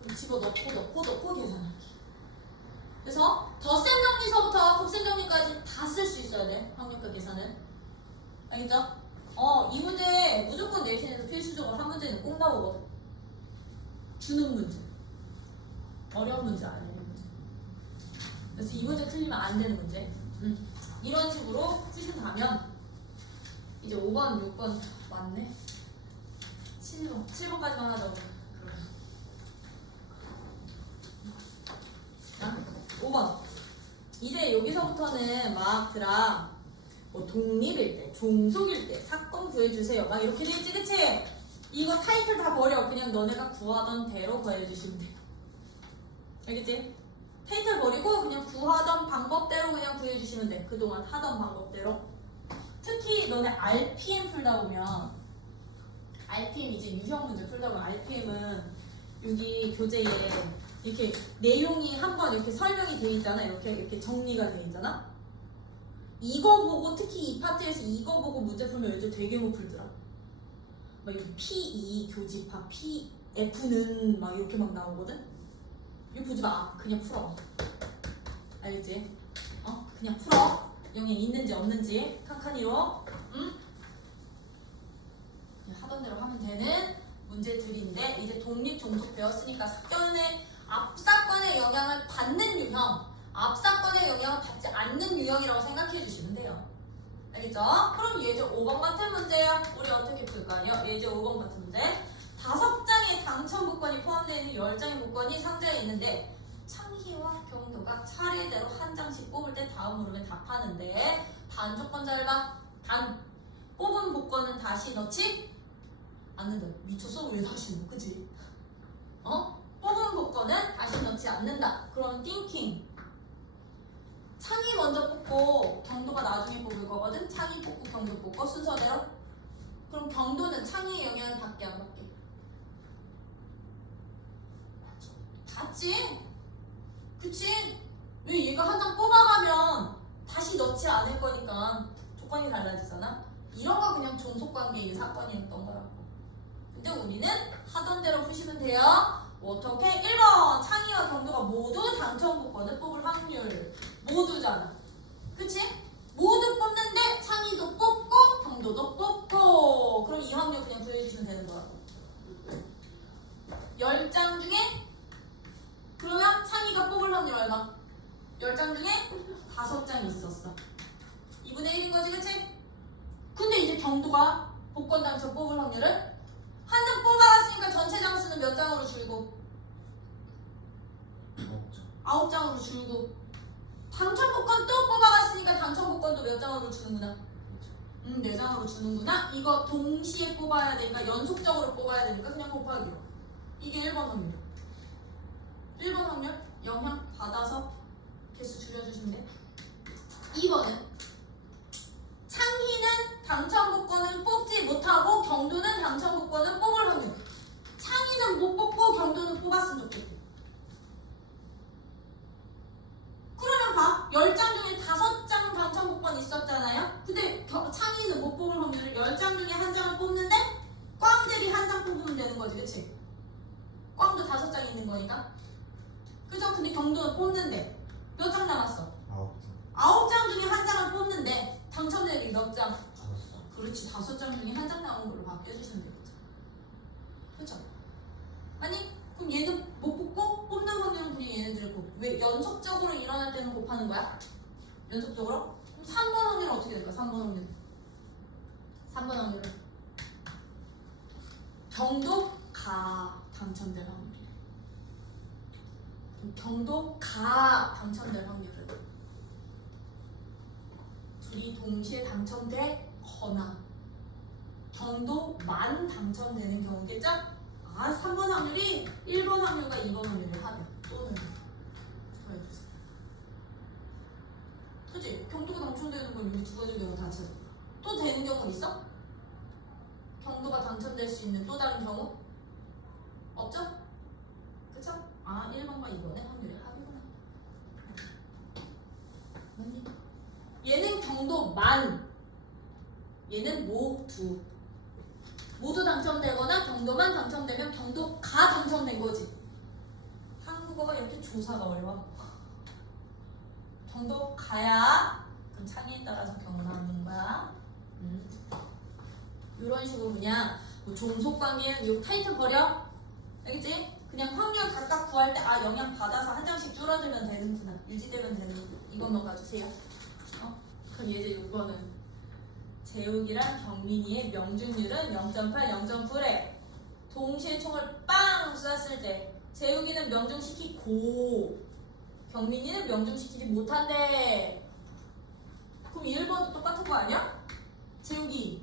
그럼 집어넣고 계산하기. 그래서 덧셈 정리서부터 곱셈 정리까지 다 쓸 수 있어야 돼. 확률과 계산은. 알겠죠? 이 문제 무조건 내신에서 필수적으로 한 문제는 꼭 나오거든. 주는 문제. 어려운 문제 아니에요. 그래서 이 문제 틀리면 안 되는 문제. 이런 식으로 푸신다면 이제 5번, 6번 맞네. 7번까지만 하자고. 5번. 이제 여기서부터는 막 뭐 독립일 때, 종속일 때, 사건 구해주세요. 막 이렇게 되지, 그치? 이거 타이틀 다 버려. 그냥 너네가 구하던 대로 구해주시면 돼. 알겠지? 타이틀 버리고 그냥 구하던 방법대로 그냥 구해주시면 돼. 그동안 하던 방법대로. 특히 너네 RPM 풀다 보면 RPM 이제 유형 문제 풀다 보면 RPM은 여기 교재에 이렇게 내용이 한번 이렇게 설명이 돼 있잖아. 이렇게 정리가 돼 있잖아. 이거 보고 특히 이 파트에서 이거 보고 문제 풀면 요즘 되게 못 풀더라. 막 여기 P2 교집합 PF는 막 이렇게 막 나오거든. 이거 보지 마. 그냥 풀어. 알겠지? 그냥 풀어. 영향 있는지 없는지 칸칸이로. 그냥 하던 대로 하면 되는 문제들인데 이제 독립 종속 배웠으니까 사건의 앞사건의 영향을 받는 유형, 앞사건의 영향을 받지 않는 유형이라고 생각해 주시면 돼요. 알겠죠? 그럼 예제 5번 같은 문제야. 우리 어떻게 풀까요? 예제 5번 같은 문제. 5장의 당첨 복권이 포함되어 있는 10장의 복권이 상자에 있는데 창희와 경도가 차례대로 한 장씩 뽑을 때 다음 물음에 답하는데 단 조건 잘 봐. 단 뽑은 복권은 다시 넣지 않는다. 미쳤어? 왜 다시 넣어? 그치? 뽑은 복권은 다시 넣지 않는다. 그럼 띵킹. 창희 먼저 뽑고 경도가 나중에 뽑을 거거든. 창희 뽑고 경도 뽑고 순서대로. 그럼 경도는 창희의 영향을 받게 안 받게? 받지? 그치? 왜 얘가 한 장 뽑아가면 다시 넣지 않을 거니까 조건이 달라지잖아. 이런 거 그냥 종속관계의 사건이었던 거라고. 근데 우리는 하던 대로 푸시면 돼요. 어떻게? 1번 창희와 경도가 모두 당첨 복권을 뽑을 확률 모두잖아. 그치? 모두 뽑는데 창희도 뽑고 경도도 뽑고 그럼 이 확률 그냥 구해주시면 되는 거라고. 10장 중에 그러면 창희가 뽑을 확률 얼마? 10장 중에 5장이 있었어. 2분의 1인 거지, 그치? 근데 이제 경도가 복권 당첨 뽑을 확률을 한 장 뽑아갔으니까 전체 장수는 몇 장으로 줄고? 9장으로 줄고. 당첨 복권 또 뽑아갔으니까 당첨 복권도 몇 장으로 주는구나? 4장으로 주는구나? 이거 동시에 뽑아야 되니까 연속적으로 뽑아야 되니까 그냥 곱하기로. 이게 1번 확률. 1번 확률 영향 받아서 개수 줄여주시면 돼. 2번은 창희는 당첨 복권을 뽑지 못하고 경도는 당첨 복권을 뽑을 확률. 창희는 못 뽑고 경도는 뽑았으면 좋겠대. 장이다. 그죠? 근데 경도는 뽑는데 몇 장 남았어? 9장. 9장 중에 한 장을 뽑는데 당첨되는 게 몇 장? 5장. 그렇지. 5장 중에 한 장 나온 걸로 바뀌어주시면 되겠죠. 그쵸? 아니 그럼 얘는 못 뽑고 뽑는 확률은 그냥 얘네들을 곱고 왜 연속적으로 일어날 때는 곱하는 거야? 연속적으로? 그럼 3번 확률은 어떻게 될까? 3번 확률 3번 확률은 경도가 당첨될 확률이래. 경도가 당첨될 확률은 둘이 동시에 당첨되거나 경도만 당첨되는 경우겠죠? 아 3번 확률이 1번 확률과 2번 확률을 합이야. 또는 더해주세요. 그치? 경도가 당첨되는 건 여기 두 가지 경우 다 찾아. 또 되는 경우 있어? 경도가 당첨될 수 있는 또 다른 경우? 없죠? 그쵸? 아 1번과 2번의 확률이 합이구나. 맞니? 얘는 경도만, 얘는 모두 당첨되거나 경도만 당첨되면 경도가 당첨된 거지. 한국어가 이렇게 조사가 어려워. 경도가야 그럼 창의에 따라서 경험하는 거야. 이런 식으로 그냥 뭐 종속관계 이거 타이틀 버려. 알겠지? 그냥 확률 각각 구할 때 아 영향 받아서 한 장씩 줄어들면 되는구나. 유지되면 되는구나. 이것만 봐주세요. 그럼 이제 6번은 재욱이랑 경민이의 명중률은 0.8, 0.9래. 동시에 총을 빵 쐈을 때 재욱이는 명중시키고 경민이는 명중시키지 못한대. 그럼 1번도 똑같은 거 아니야? 재욱이,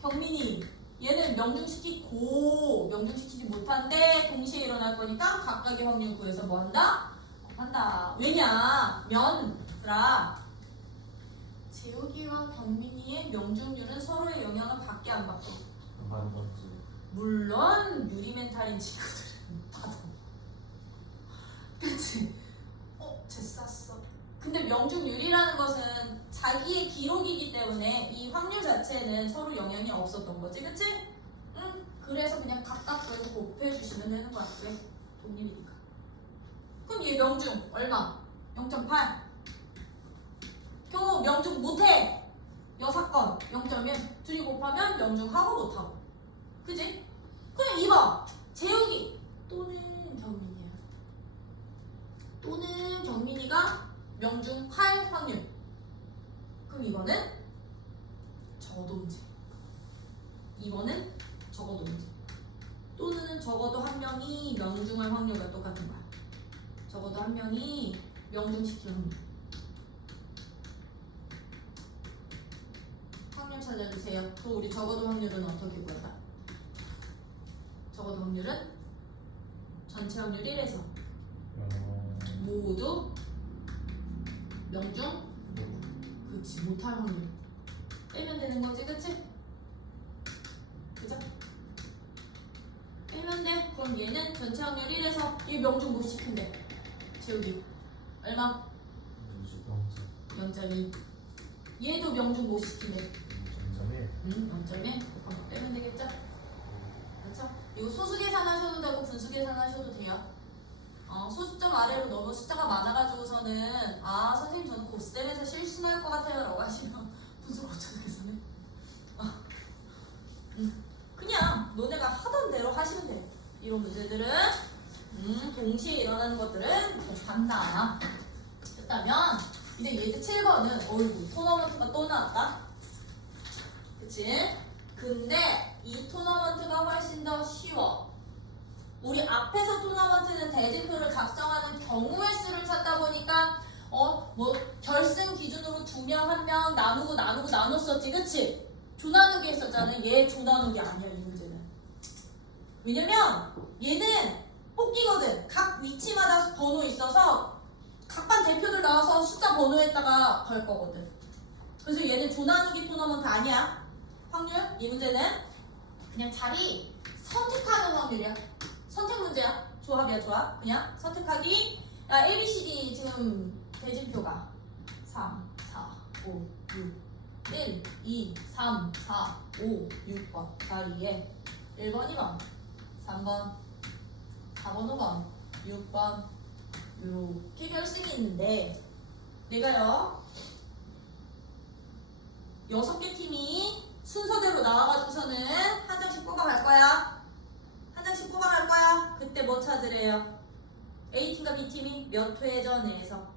경민이 얘는 명중시키지 못한데 동시에 일어날 거니까 각각의 확률 구해서 뭐 한다? 곱한다. 왜냐? 재욱이와 경민이의 명중률은 서로의 영향을 받게 안 받게? 안 받지. 물론 유리멘탈인 친구들은 받아. 그치? 쟤 쌌어. 근데 명중률이라는 것은 자기의 기록이기 때문에 이 확률 자체는 서로 영향이 없었던 거지, 그치? 응. 그래서 그냥 각각 그래서 곱해주시면 되는 거야. 왜? 독립이니까. 그럼 얘 명중 얼마? 0.8. 경우 명중 못해. 여사건 0.1. 둘이 곱하면 명중하고 못하고. 그지? 그럼 2번 재욱이 또는 경민이야. 또는 경민이가 명중할 확률. 그럼 이거는 저동제. 2번은 적어동제. 또는 적어도 한 명이 명중할 확률과 똑같은 거야. 적어도 한 명이 명중시킬 확률. 확률 찾아주세요. 또 우리 적어도 확률은 어떻게 구한다? 적어도 확률은 전체 확률 1에서 모두 명중 그치 못할 확률 빼면 되는 거지 그치? 그죠? 빼면 돼. 그럼 얘는 전체 확률 1에서 이 명중 못 시킨대. 재욱이 얼마? 0.2. 얘도 명중 못 시키네. 0.1 그럼 빼면 되겠죠? 그렇죠? 이거 소수 계산하셔도 되고 분수 계산하셔도 돼요. 소수점 아래로 너무 숫자가 많아가지고서는 아 선생님 저는 곱셈에서 실수할 것 같아요 라고 하시면 분수 고쳐서 계산해. 그냥 너네가 하던 대로 하시면 돼. 이런 문제들은 동시에 일어나는 것들은 곱한다. 됐다면 이제 예제 7번은 어이구 토너먼트가 또 나왔다. 그치? 근데 이 토너먼트가 훨씬 더 쉬워. 우리 앞에서 토너먼트는 대진표를 작성하는 경우의 수를 찾다 보니까 뭐 결승 기준으로 2명 1명 나누고 나눴었지 그치? 조나누기 했었잖아. 얘 조나누기 아니야 이 문제는. 왜냐면 얘는 뽑기거든. 각 위치마다 번호 있어서 각반 대표들 나와서 숫자 번호에다가 걸 거거든. 그래서 얘는 조나누기 토너먼트 아니야. 확률? 이 문제는 그냥 자리 선택하는 확률이야. 선택 문제야. 조합이야 조합. 그냥 선택하기. 야 ABCD 지금 대진표가 3, 4, 5, 6 1, 2, 3, 4, 5, 6번 자리에 1번, 2번, 3번, 4번, 5번, 6번 이렇게 결승이 있는데 내가요 6개 팀이 순서대로 나와가지고서는 한 장씩 뽑아갈 거야. 한 장씩 뽑아갈 거야. 그때 뭐 찾으래요? A팀과 B팀이 몇 회전에서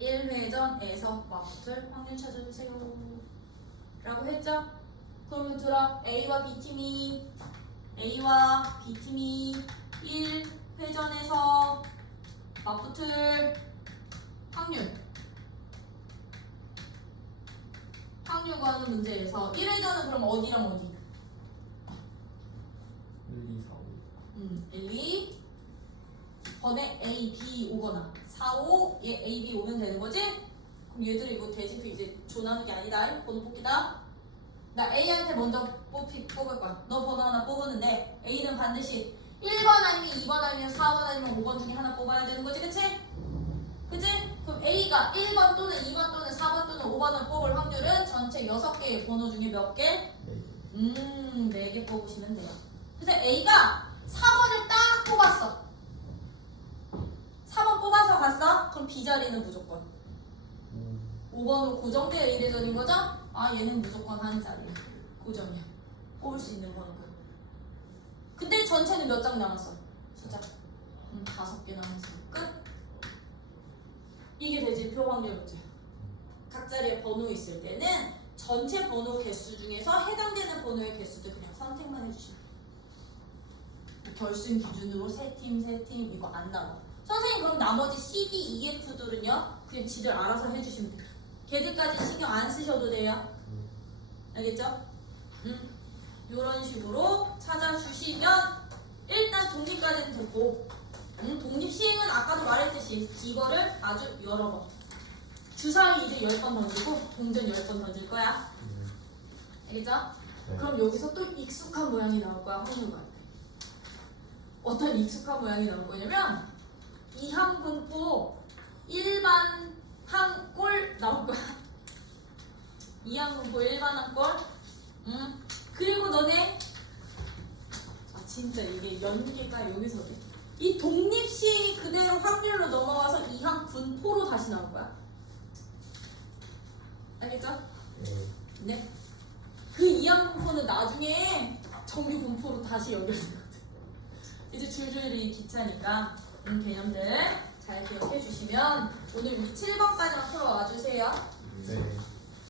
1회전에서 맞붙을 확률 찾아주세요 라고 했죠? 그러면 들어 A와 B팀이 1회전에서 맞붙을 확률 구하는 문제에서 1회전은 그럼 어디랑 어디? 1, 2, 4, 5. 1, 2 번에 A, B 오거나 4, 5 얘 A, B 오면 되는 거지? 그럼 얘들이 이거 대진표 이제 조나는 게 아니다. 번호 뽑기다. 나 A한테 먼저 뽑을 거야. 너 번호 하나 뽑았는데 A는 반드시 1번 아니면 2번 아니면 4번 아니면 5번 중에 하나 뽑아야 되는 거지, 그치? 그치? 그럼 A가 1번 또는 2번 또는 4번 또는 5번을 뽑을 확률은 전체 6개의 번호 중에 몇 개? 4개 뽑으시면 돼요. 그래서 A가 4번을 딱 뽑았어. 4번 뽑아서 갔어? 그럼 B 자리는 무조건 5번은 고정되어 1회전인 거죠? 아 얘는 무조건 한 자리야. 고정이야. 뽑을 수 있는 번호가. 근데 전체는 몇 장 남았어? 숫자 5개 남았어. 끝. 이게 대진표 확률 문제. 각 자리에 번호 있을 때는 전체 번호 개수 중에서 해당되는 번호의 개수들 그냥 선택만 해주시면 돼요. 결승 기준으로 세 팀 이거 안 나와. 선생님 그럼 나머지 C, D, E, F들은요? 그냥 지들 알아서 해주시면 돼요. 걔들까지 신경 안 쓰셔도 돼요. 알겠죠? 이런 식으로 찾아주시면 일단 독립까지는 됐고 독립시행은 아까도 말했듯이 이거를 아주 여러 번 주사위 이제 10번 던지고 동전 10번 던질 거야. 알겠죠? 네. 그럼 여기서 또 익숙한 모양이 나올 거야. 확률 할 때. 어떤 익숙한 모양이 나올 거냐면 이항분포 일반 한꼴 나올 거야. 이항분포 일반 한꼴. 그리고 너네 진짜 이게 연계가 여기서 돼. 이 독립시행이 그대로 확률로 넘어와서 이항분포로 다시 나올 거야. 알겠죠? 네. 그 이항분포는 나중에 정규분포로 다시 연결되거든. 이제 줄줄이 귀찮으니까 개념들 잘 기억해 주시면 오늘 7번까지만